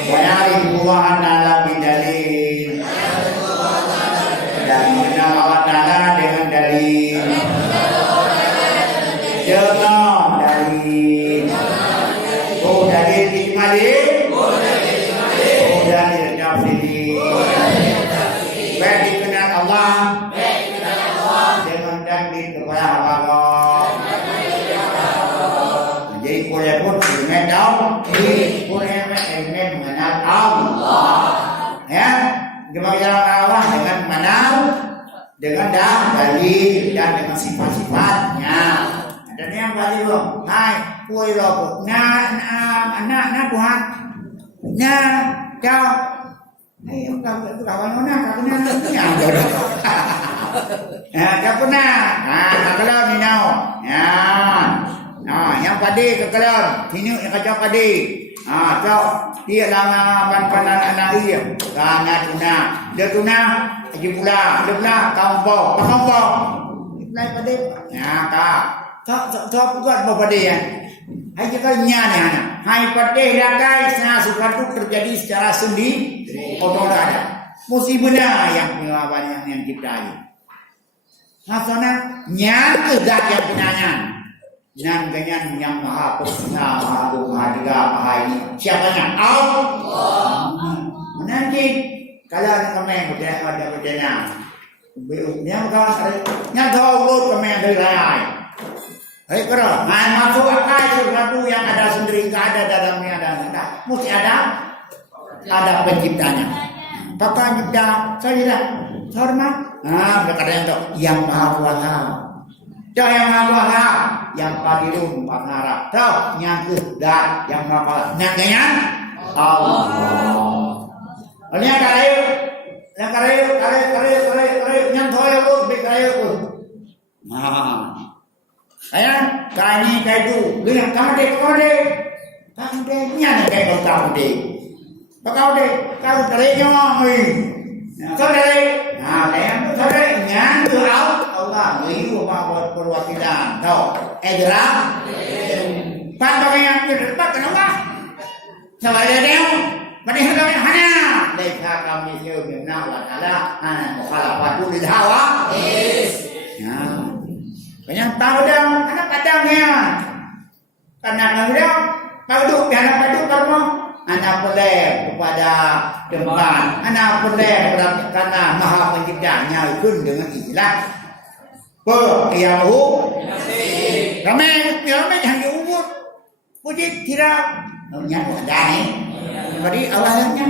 Wa ya'rifullaha ta'ala bidalil. Dan mengenal Allah Ta'ala dengan dalil. Jangan dalil. Dalil ikmalil. Dalil tafsir. Baik dikenal Allah dengan takbir kepada Allah. Jadi boleh pun ilmu tauhid, boleh mengenal Allah. Ya, mengenal Allah dengan mengenal dengan dalil dan dengan sifat-sifatnya. Dan yang tadi loh, hai, kue loh, anak Tuhan, kau. Ayo kawan mana tak pernah. Kekelam ni nau. Yang padi kekelam. Ini yang kacau padi. Cok dia lama panan anak dia. Karena tuna. Dia tuna. Dia pula kampung. Ini padi. Cok buat apa padi ya? Hai kita nyanya anak. Hai padi rakai sesuatu terjadi secara sendiri. Kotor ada. Mesti benar yang pengawalan yang ciptai. Maksudnya nyata zat yang benarnya. Dan dengan yang maha pesona, maha agung, maha tiga, maha ini. Siapanya? Allah. Menanti kalau kami ada berdana. Yang tahu urut kami dari lain. Hei kerana masuk akal sesuatu yang ada sendiri, tak ada dalamnya ada. Mesti ada penciptanya. Papa nyipta saya hormat. Berkata yang maha kuasa. Yang maha kuasa, yang qadirun pengarah. Yang kehendak, yang maha kuasa. Nyatanya Allah. Oleh karena yang toyo berkaya pun. Ayah, kani kaitu, lihat kamu deh, nyana kamu deh. Bakau deh, kau terenya mui. Saudara, saudara nyantu Allah, liu buat perwakilan. Tahu, edra. Pantai yang terdekat kenapa? Saudara dia, pada hari hana. Mereka kami siapa Allah Taala, mukhalafatu lil hawa. Banyak padang, anak padangnya. Karena kemudian padu, anak padu karena anak boleh kepada tempat, anak boleh karena Maha Penciptanya itu dengan istilah Yahu. Ramai yang diubur, puji tidak, nyanyi ada ni. Jadi Allah yang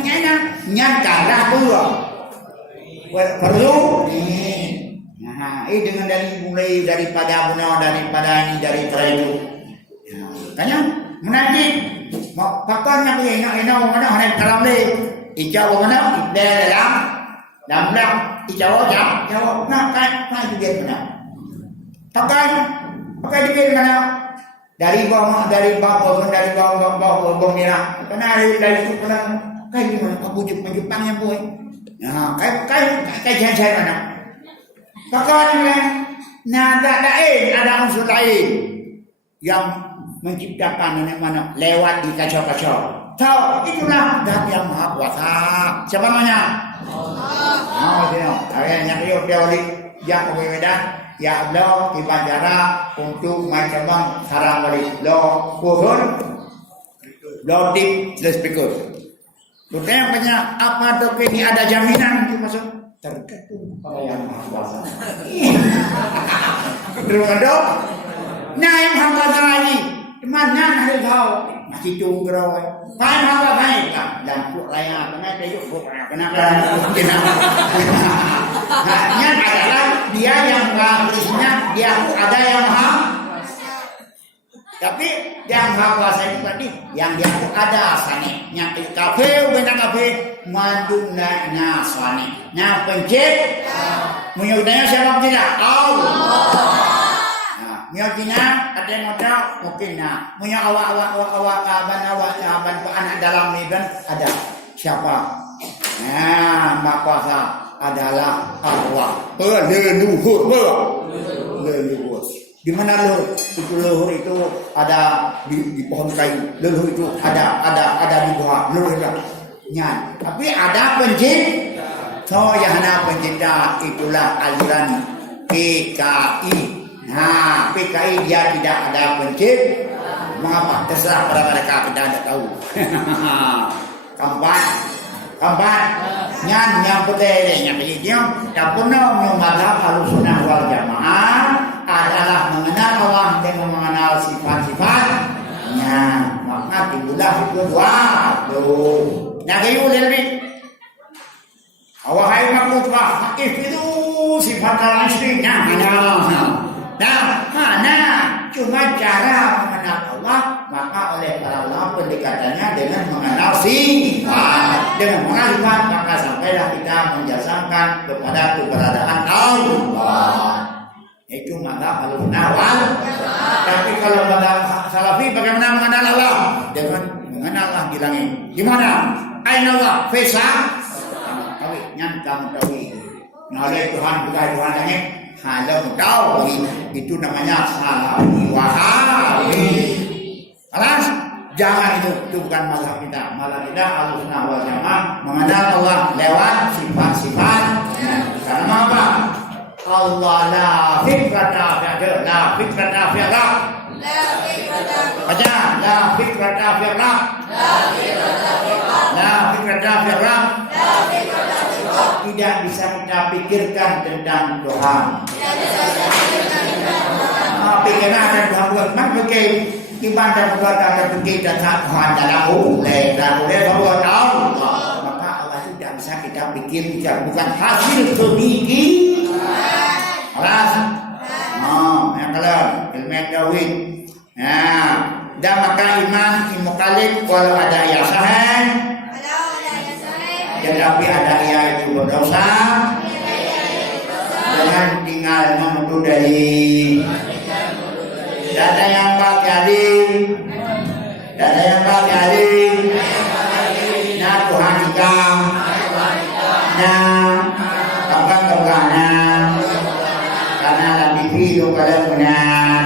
nyanyikanlah pula. Perlu ni. Nah, ini dengan mulai daripada benar daripada itu. Kanya menanti pakainya punya mana hendak dalam ni ijau mana dalam ijau jauh nak kai di mana pakai di mana dari bawah ni lah kena dari itu kena kai di mana aku Jepang yang boy kai jangan mana pakai nada lain ada unsur lain yang menciptakan yang mana lewat di kacau-kacau. Tahu itulah zat yang maha kuasa. Siapa namanya? Allah. Yang teori yang berbeda. Ya Allah ibadah untuk macam sarang balik. Lo kurun, lo dip, let's speak. Bukan banyak apa tu ini ada jaminan itu masuk tergantung pada yang maha kuasa. Terus ada. Nah yang maha kuasa lagi. Mana hari kau masih tunggu roy. Faham apa faham tak? Dan puk raya kenapa itu puk raya kenapa? Nah, adalah dia yang maha dia ada yang maha. Tapi yang maha kuasa itu tadi yang dia ada asane. Yang kafe benar kafe manduna nasane. Yang pencet. Menyudahnya siapa tidak? Allah. Nyokina ada yang ada mungkin punya awak aban anak dalam ni kan ada siapa? Nah, Maha Kuasa adalah Allah. Leluhur. Di mana leluhur? Itu leluhur itu ada di pohon kayu. Leluhur itu ada di bawah leluhur itu. Nyan. Tapi ada pencipta. So yang ada pencipta itulah aliran PKI. Nah, PKI dia tidak ada pencipta. Mengapa? Terserah pada mereka, kita tidak tahu. Keempat, yang pertama dia pernah mazhab Ahlussunnah wal Jamaah adalah mengenal Allah dan mengenal sifat-sifatnya. Maka timbullah itu dua. Nah, kayu lebih. Wahai makhluk itu sifat al-asyriknya. Nah, cuma cara mengenal Allah, maka oleh para ulama pendekatannya dengan mengenal sifat. Dengan mengenal sifat, maka sampailah kita menjasangkan kepada keberadaan Allah. Itu mazhab Ahlussunnah wal Jamaah. Tapi kalau mazhab Salafi bagaimana mengenal Allah? Dengan mengenal Allah di langit. Di mana? Aina Allah? Fesa. Yang kamu tahu. Nah, oleh Tuhan bukan Tuhan langit. Halau tahu itu namanya Salafi Wahabi. Alas, jangan itu bukan mazhab kita. Malah kita Ahlussunnah wal Jamaah mengenal Allah lewat sifat-sifat. Karena apa? Allah la fikrata fi'la, la fikrata fi'la. Baca, la fikrata fi'la. La fikrata fi'la. Tidak bisa kita pikirkan tentang Tuhan. Pikirkan tentang Tuhan bukan fikir ibadah bukan kata fikir tentang Tuhan dalam ulai Allah tahu. Maka Allah tidak bisa kita pikir bukan hasil pemikiran. Alas. Yang kalau ilmu tauhid. Dan maka iman ilmu khalid kalau ada yang sahih. Tetapi ada ia itu berdosa. Jangan tinggal menudai. Dada yang bakali. Nah Tuhan ikam. Nah kebanggaan. Karena lebih hidup pada benar.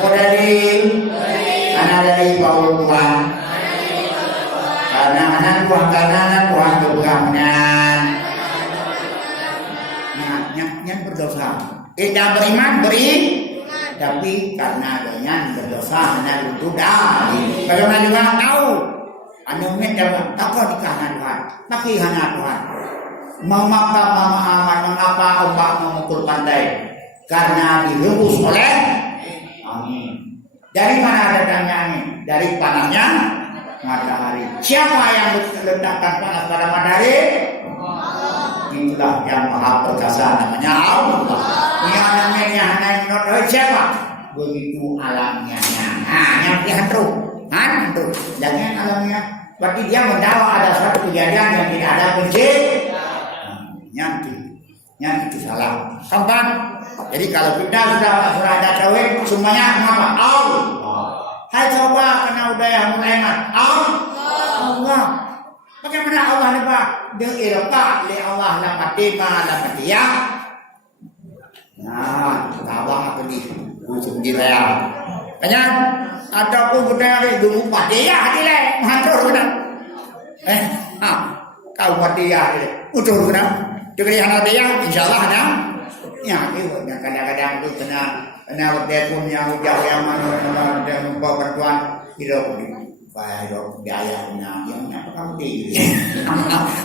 Dari anak dari Paul Tuhan. Karena anak Tuhan kebangan. Nah, yang berdosa Kita beriman, tapi karena dengan berdosa dan berdosa. Bagaimana juga tahu, anda mengetahui takut dikanan Tuhan, tapi hanya Tuhan. Mengapa ombak memukul pantai? Karena dihembus oleh angin. Dari mana datangnya angin? Dari panasnya matahari. Siapa yang letakkan panas pada matahari? Itulah yang maha perkasa, namanya Allah. Yang namanya menurut siapa? Begitu alamnya. Yang dihantu. Jangan alamnya. Berarti dia mendawa ada suatu kejadian yang tidak ada yang itu salah. Kapan? Jadi kalau kita sudah ada tauhid, semuanya apa? Allah. Hai coba kena udah yang mulai Allah. Bagaimana Allah ni Pak? Dia ilqa li Allah la qatima la qatia. Nah, kawang apa ni? Ujung di real. Kanya ataupun kita ni dulu patia di le, matur benar. Kau patia di le. Utur benar. Jadi hal dia insyaallah ada. Ya, itu kadang-kadang tu kena waktu punya jauh yang mana dia membawa bantuan hidup ni. Hidup biaya yang apa kamu di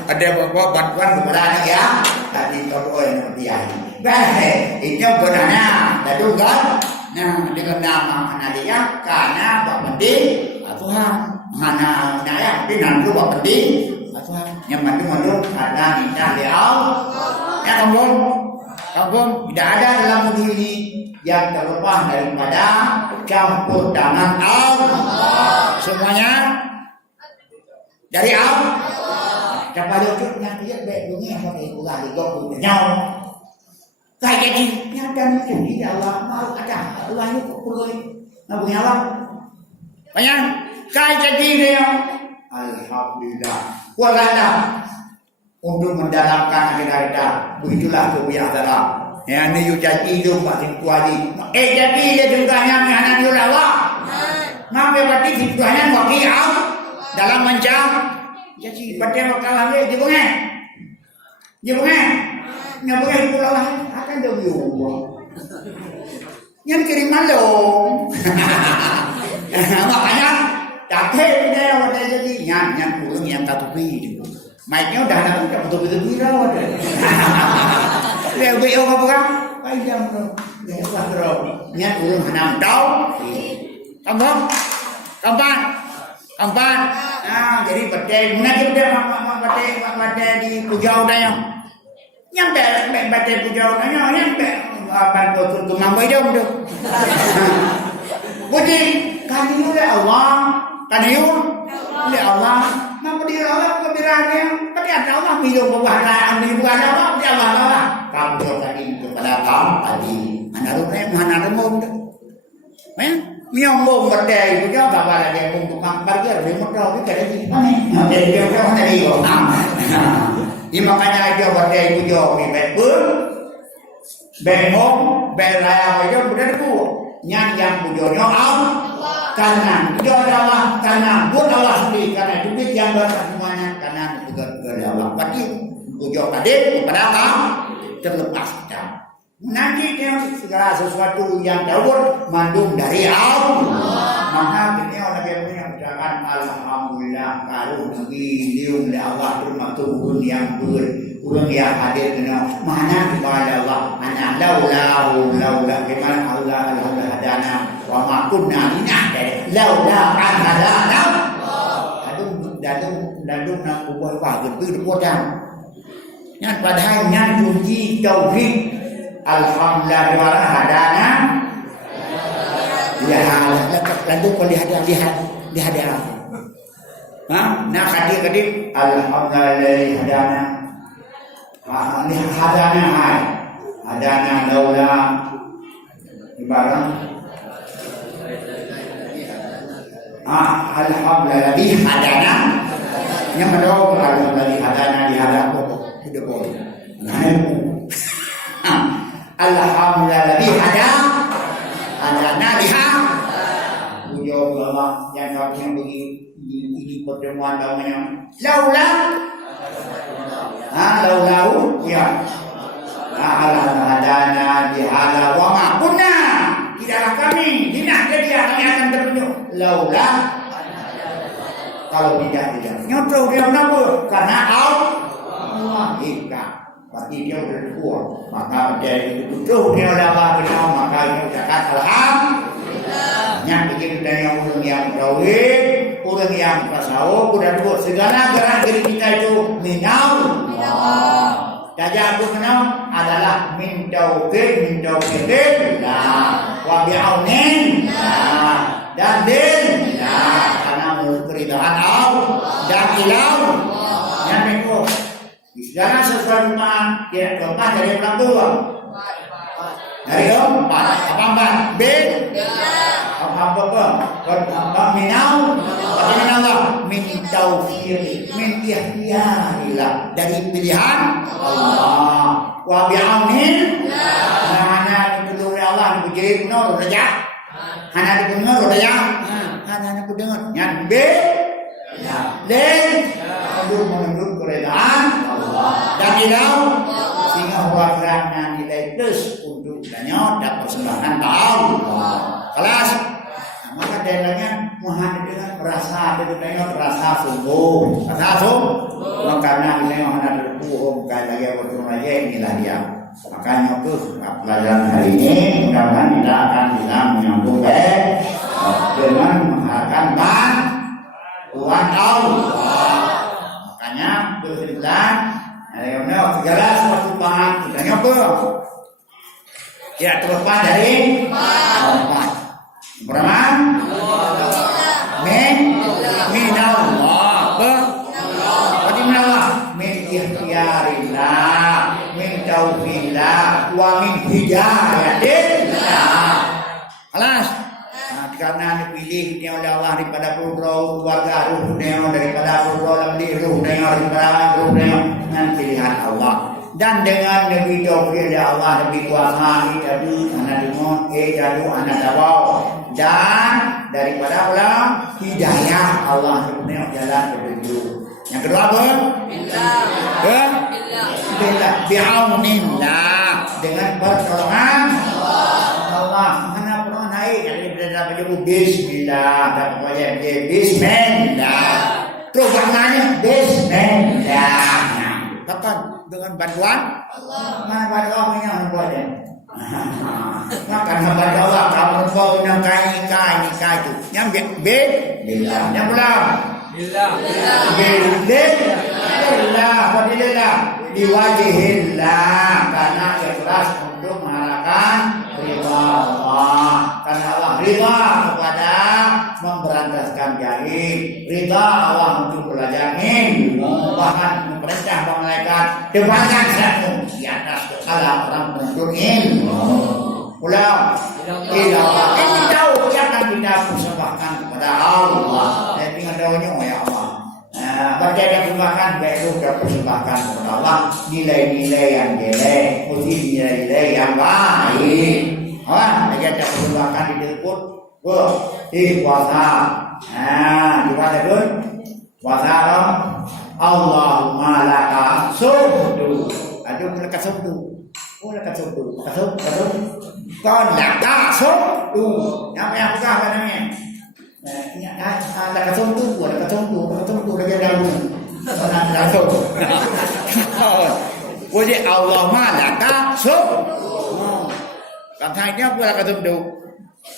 ada bawa bantuan kepada ya tadi kalau yang dia itu benarnya lalu kan dengan nama dia karena Pak penting Tuhan mana naya tapi nanti Pak penting Tuhan yang mandu karena minta dia ya kampung tidak ada dalam dunia ini yang terlepas daripada campur tangan Allah. Semuanya dari Allah. Dapat wujudnya dia baik dunia sampai ulah digok nhau. Kayak jadi nyata jadi Allah mau ada Allah itu perlu nak punya Allah. Banyak kayak jadi dia. Alhamdulillah. Walada untuk mendalamkan kita begitulah kebiasaan. Ya ni you jadi itu makin kuali. Jadi dia juga yang anak Allah. Maka berarti situasinya bagi dalam mencang. Jadi pada waktu lagi jebungan. Nyabungan itu Allah akan jadi uang. Yang kirim malu. Makanya tak ada waktu jadi yang kurang yang tak tupi. Mic-nya udah ada tak betul-betul viral ada. Dia beli apa bukan? Panjang tu. Dia buat terus. Niat urung henam tahu. Kampang. Jadi betul. Mungkin dia betul di Pulau Dayang. Yang betul Pulau Dayang yang betul mambai dong tu. Budi kaniu le Allah. Le Allah. Nama dia Allah kebiranya. Tapi ada Allah minum buah bukan Allah dia Allah. Kamu tadi kepada kamu tadi mana rumah miong berdaya juga bawa dia untuk kamar dia remote dia kada di mana dia tadi ini makanya dia berdaya itu jauh ni betul bengong beraya itu benar tu yang pujonya Allah karena dia adalah karena buat Allah sendiri karena duit yang berkat semuanya karena juga Allah berarti pujo tadi kepada kamu terlepas kita. Nanti dia segala sesuatu yang daur mandung dari Allah. Maka kita orang yang mengucapkan alhamdulillah kalau nabi lium le Allah terima turun yang urang yang hadir kena mana kepada Allah ana laula gimana Allah hadana wa ma kunna linahda laula an hadana. Dadung nak buat apa gitu depotan. Yang padahal yang uji tauhid alhamdulillah wala hadana ya lalu kau lihat nak hadir alhamdulillah hadana laula ibarat alhamdulillah hadana yang mendoa alhamdulillah hadana di hadapan hidup boleh. Alhamdulillah hadana liha. Pujo Allah yang begini pertemuan namanya. Laulau ya. hadana bihala wa ma kunna, tidaklah kami dinah jadi kami akan terpenuh laula, kalau tidak nyotro dia kenapa? Karena Allah ikat, berarti dia berkuat, maka dia betul dia Allah kenal, maka dia ucapkan alhamdulillah. Yang begitu dengan orang yang tauhid, orang yang tasawuf, dan segala gerak diri kita itu minal. Dajjal itu kenal adalah min taufiqin wa bi'aunin dan din karena keridhaan Allah dan ilau yang itu segala sesuatu yang keempat dari orang tua dari empat apa bin apa minau min taufiq min ikhtiyarillah dari pilihan Allah wa bi'aunin hana dipuji Allah dipuji nur raja hana dipuji nur raja hana dipuji yang B dan untuk menunjuk keredaan Allah dan ilau sehingga warna nilai plus untuk danya dan persembahan Allah kelas. Maka daerahnya mohon dengan rasa sungguh, karena ini ada berbuah kayak lagi lagi inilah dia. Makanya tuh pelajaran hari ini mudah-mudahan kita akan bisa menyambung dengan mengharapkan bantuan Allah. Makanya terus dibilang, ayo segala sesuatu paham kita nyoba. Ya terlepas dari Allah. Beraman min Allah min ikhtiyarillah min taufiqillah wa min hidayatillah. Alas karena dipilih dia oleh Allah daripada pura keluarga ruh daripada pura lebih ruh daripada ruh dengan pilihan Allah. Dan dengan lebih taufiq Allah lebih kuasa jadi anak dengar jadi anak tahu dan daripada Allah hidayah Allah punya jalan petunjuk. Yang kedua apa? Billah bi'aunillah dengan pertolongan Allah. Mana pernah naik dari dalam menyebut bismillah dan pokoknya bismillah. Terus maknanya bismillah. Kapan dengan bantuan Allah. Mana bantuan yang membuatnya? Maka kepada Allah kamu kau nak kai itu. Yang billah. Yang belum. Billah. Fadilillah. Diwajihillah. Karena ikhlas untuk mengharapkan ridha Allah. Karena Allah ridha kepada memberantaskan jahil, ridha Allah untuk belajar ilmu, bahkan memerintah malaikat depankan satu di atas kepala orang menuntut ilmu. Ulang, tidak ini tahu jangan kita persembahkan kepada Allah. Dan tinggal daunnya ya Allah. Berjaya persembahkan baik sudah persembahkan kepada Allah nilai-nilai yang jelek, mesti nilai-nilai yang baik. Kita persembahkan di depan. Di puasa. Di puasa itu puasa Allahumma laka sumdu. Aduh laka sumdu. Laka sumdu. Kon laka sumdu. Yang buka apa namanya? Laka sumdu. Laka sumdu lagi dahulu. Laka sumdu. Wajib Allahumma laka sumdu. Katanya apa laka sumdu?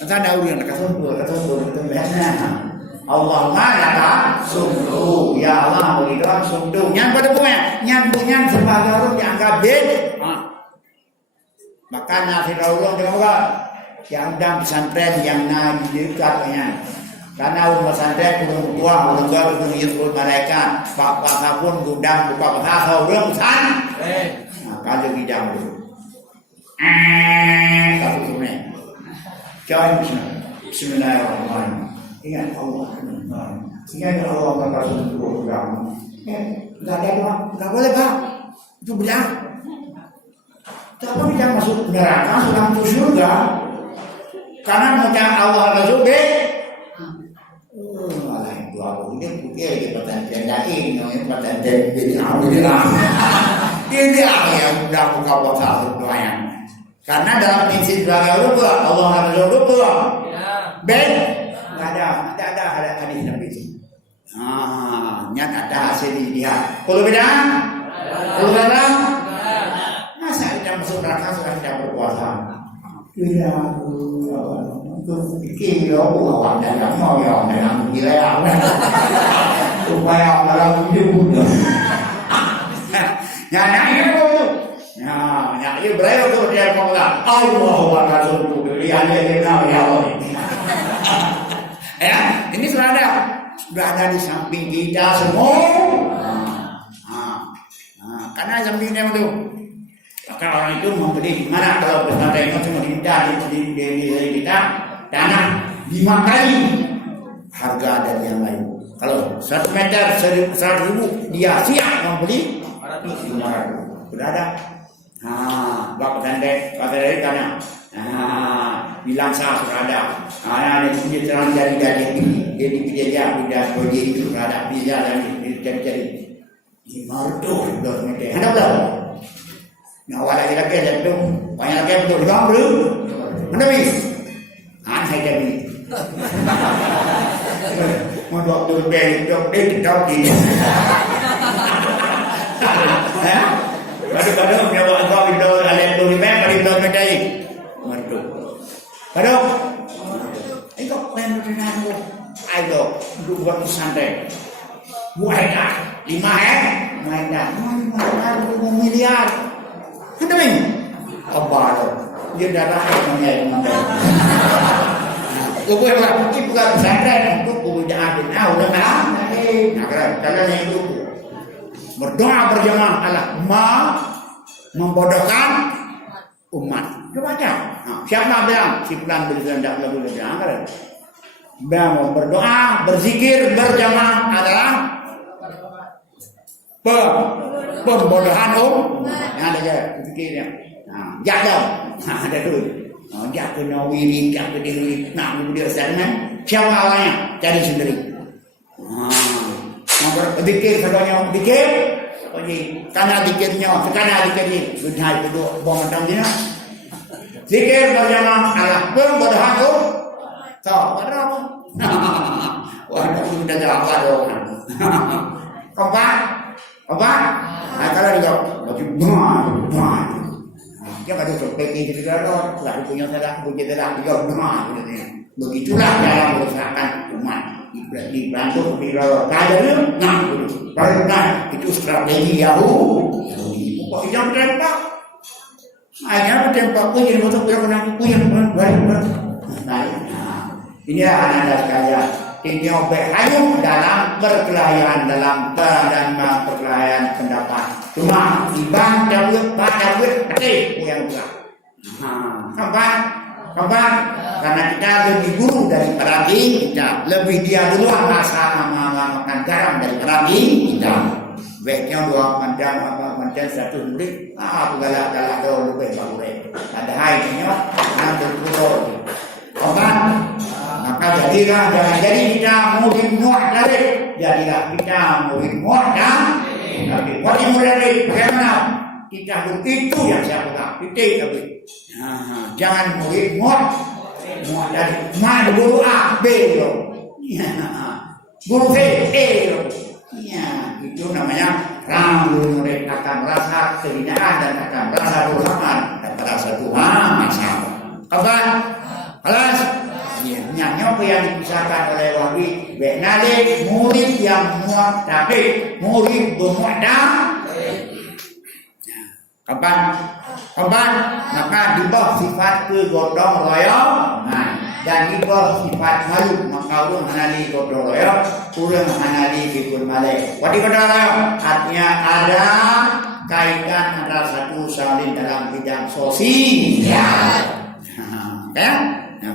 Entah dah ulang nak sumber itu mana? Allahumma laka sumdu, ya Allah berikan sumdu. Yang pada punya, yang sebagai orang dianggap bed. Maka nasi orang juga yang dalam pesantren yang nabi dekatnya. Karena orang pesantren orang tua orang yusuf malaikat, bapak pun gudang buka bahasa orang san. Maka jadi jam itu. Satu sungai. Jangan bismillahirrahmanirrahim. Ingat Allah. Ingat Allah kata sungguh kamu. Enggak ada doang. Enggak boleh, Pak. Itu bilang. Siapa bilang masuk neraka sudah masuk surga? Karena mengucap Allah Rasul B. Malah itu aku ini putih di pesantren lain, namanya pesantren bid'ah. Ini yang sudah buka puasa doanya. Karena dalam prinsip beragama Eropa, Allah harus Eropa. Ben, ada hadis Nabi. Nyat ada hasil dilihat. Kalau beda, kalau beda, masa kita masuk neraka sudah tidak berpuasa? Tidak, untuk fikir awak dan mau yang dalam wilayah supaya dalam hidup mudah. Yang berapa tu dia mengatakan Allahu Akbar lihat dia ya Allah. Ya, ini sudah ada di samping kita semua. Karena sampingnya itu, kalau orang itu membeli di mana kalau pesantren itu cuma di kita tanah 5 kali harga dari yang lain. Kalau 1 meter 100.000 dia siap membeli 500. Sudah ada. Bapak pesantren kata dari tanah. Bilang sah sudah ada. Ada punya terang jadi dia sudah berdiri itu sudah ada bisa dan jadi 500 meter. Ada berapa? Nah, awal lagi ada tu banyak lagi betul bang belum? Mana bis? Saya jadi. Mau dok di. Kadang-kadang punya buat video alat tu ni memang video macam ni. Mantu. Kadang. Ikut plan rencana tu. Ayo, dua santai. Buat dah. 5 main dah. 5 miliar. Ada ni. Apa tu? Dia dah mengenai. Kau buat kita bukan santai untuk budak adik. Udah malam. Nak kalau ni itu berdoa berjamaah Allah membodohkan umat. Itu baca. Siapa bilang? Si Fulan berkehendak lagu bilang kan? Bilang berdoa, berzikir, berjamaah adalah pembodohan yang ada fikirnya. Jatuh. Ada tu. Jatuh nawiri, jatuh diri. Nak dia sana. Siapa awalnya? Cari sendiri. Dikir katanya dikir, karena dikirnya, karena dikirnya sudah itu bom tangnya. Dikir berjamaah Allah pembodohan tu, tahu berapa? Wah, sudah jawab orang. Apa? Kalau dia baju bang. Dia pada seperti itu juga lalu punya salah dia begitulah dalam berusahakan umat. Dibantu kadernya karena itu strategi Yahudi. Kok yang tembak? Hanya tembak punya untuk punya ini anak-anak sekalian. Ini berhayung dalam perkelahian dalam perkelahian pendapat. Cuma ibang Dawud yang bukan. Kapan? Karena kita lebih guru daripada kita, lebih dia duluan rasa makan garam daripada kita. Baiknya dua macam satu murid, galak dulu lebih bagus. Ada hainya, nanti turun. Kapan? Maka jadilah jadi kita murid mu'tadid, jadilah kita murid mu'tadid. Tapi murid bagaimana? Kita itu yang saya pegang, tapi jangan murid dari mana guru A, B loh. Guru C, E loh. Itu namanya ramu murid akan merasa kehinaan dan akan merasa durhaka dan merasa Tuhan masalah. Kapan? Alas, nyanyi yang dipisahkan oleh Wahbi. Benalik murid yang mu'tadid, murid bermu'tadid. Kapan? Maka di bawah sifat kegotong royong dan di bawah sifat malu maka urang hanali gotong royong, urang hanali bikun malek. Wadi gotong royong artinya ada kaitan antara satu saling dalam bidang sosial. Ya? Nah,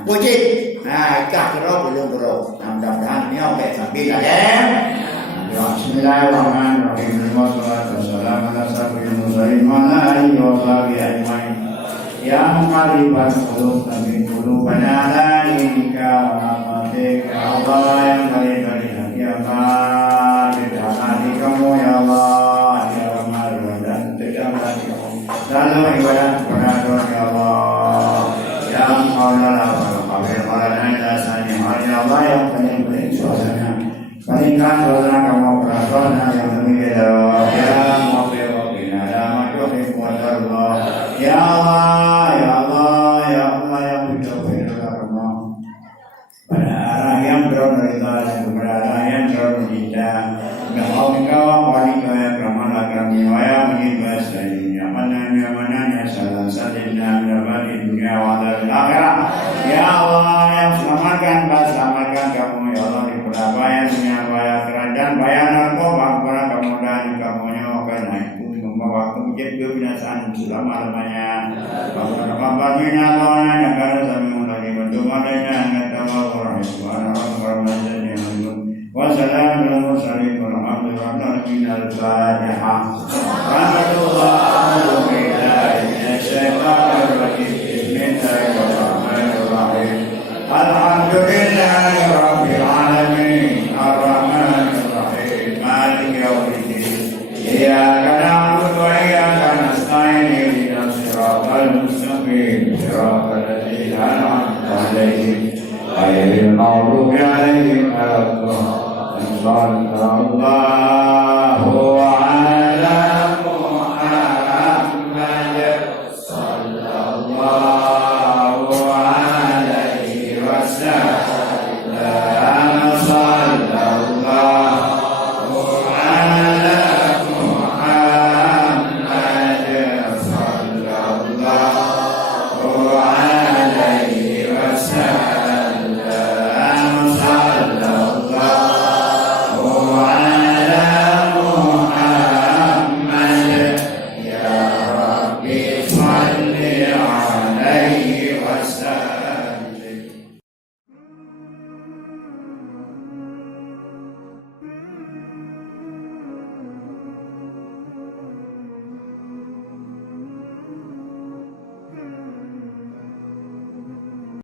puji. Ikah kira belum bro. Mudah-mudahan ini oke sambil ya. Bismillahirrahmanirrahim. Wassalatu wassalamu ala asyrofil mursalin wa ala alihi wa sahbihi ajmain. Ya muqallibal qulub tsabbit qulubana ala dinika wa rahmatika Allah yang kali-kali hati Allah. Kita kamu ya Allah, ya Rahman dan tidak seluruh ibadah kepada Tuhan ya Allah. Yang Allah kafir maulana dasani ya Allah yang paling suasana. Palingkan suasana kamu perasaan yang lebih beda. Ya Mu'afir wa bina ya Ma'juhi wa Allah. Ya Allah, ya Allah, ya Allah yang menjauhi Allah. Pada arah yang berorientasi kepada arah yang berorientasi. Engkau wanita yang ramah kami waya menjibas dari nyamannya salah satunya dapat di dunia dan akhirat. Ya Allah yang selamatkan kamu ya Allah di pelabayan dunia bayar kerajaan bayar narkoba kepada kamu dan kamu karena itu membawa kemudian kebinasaan selama-lamanya. Kabarnya Allah negara kami mulai bentuk adanya kata Allah Subhanahu wassalamu ala mursalin walhamdulillahi rabbil alamin. Al-Fatihah.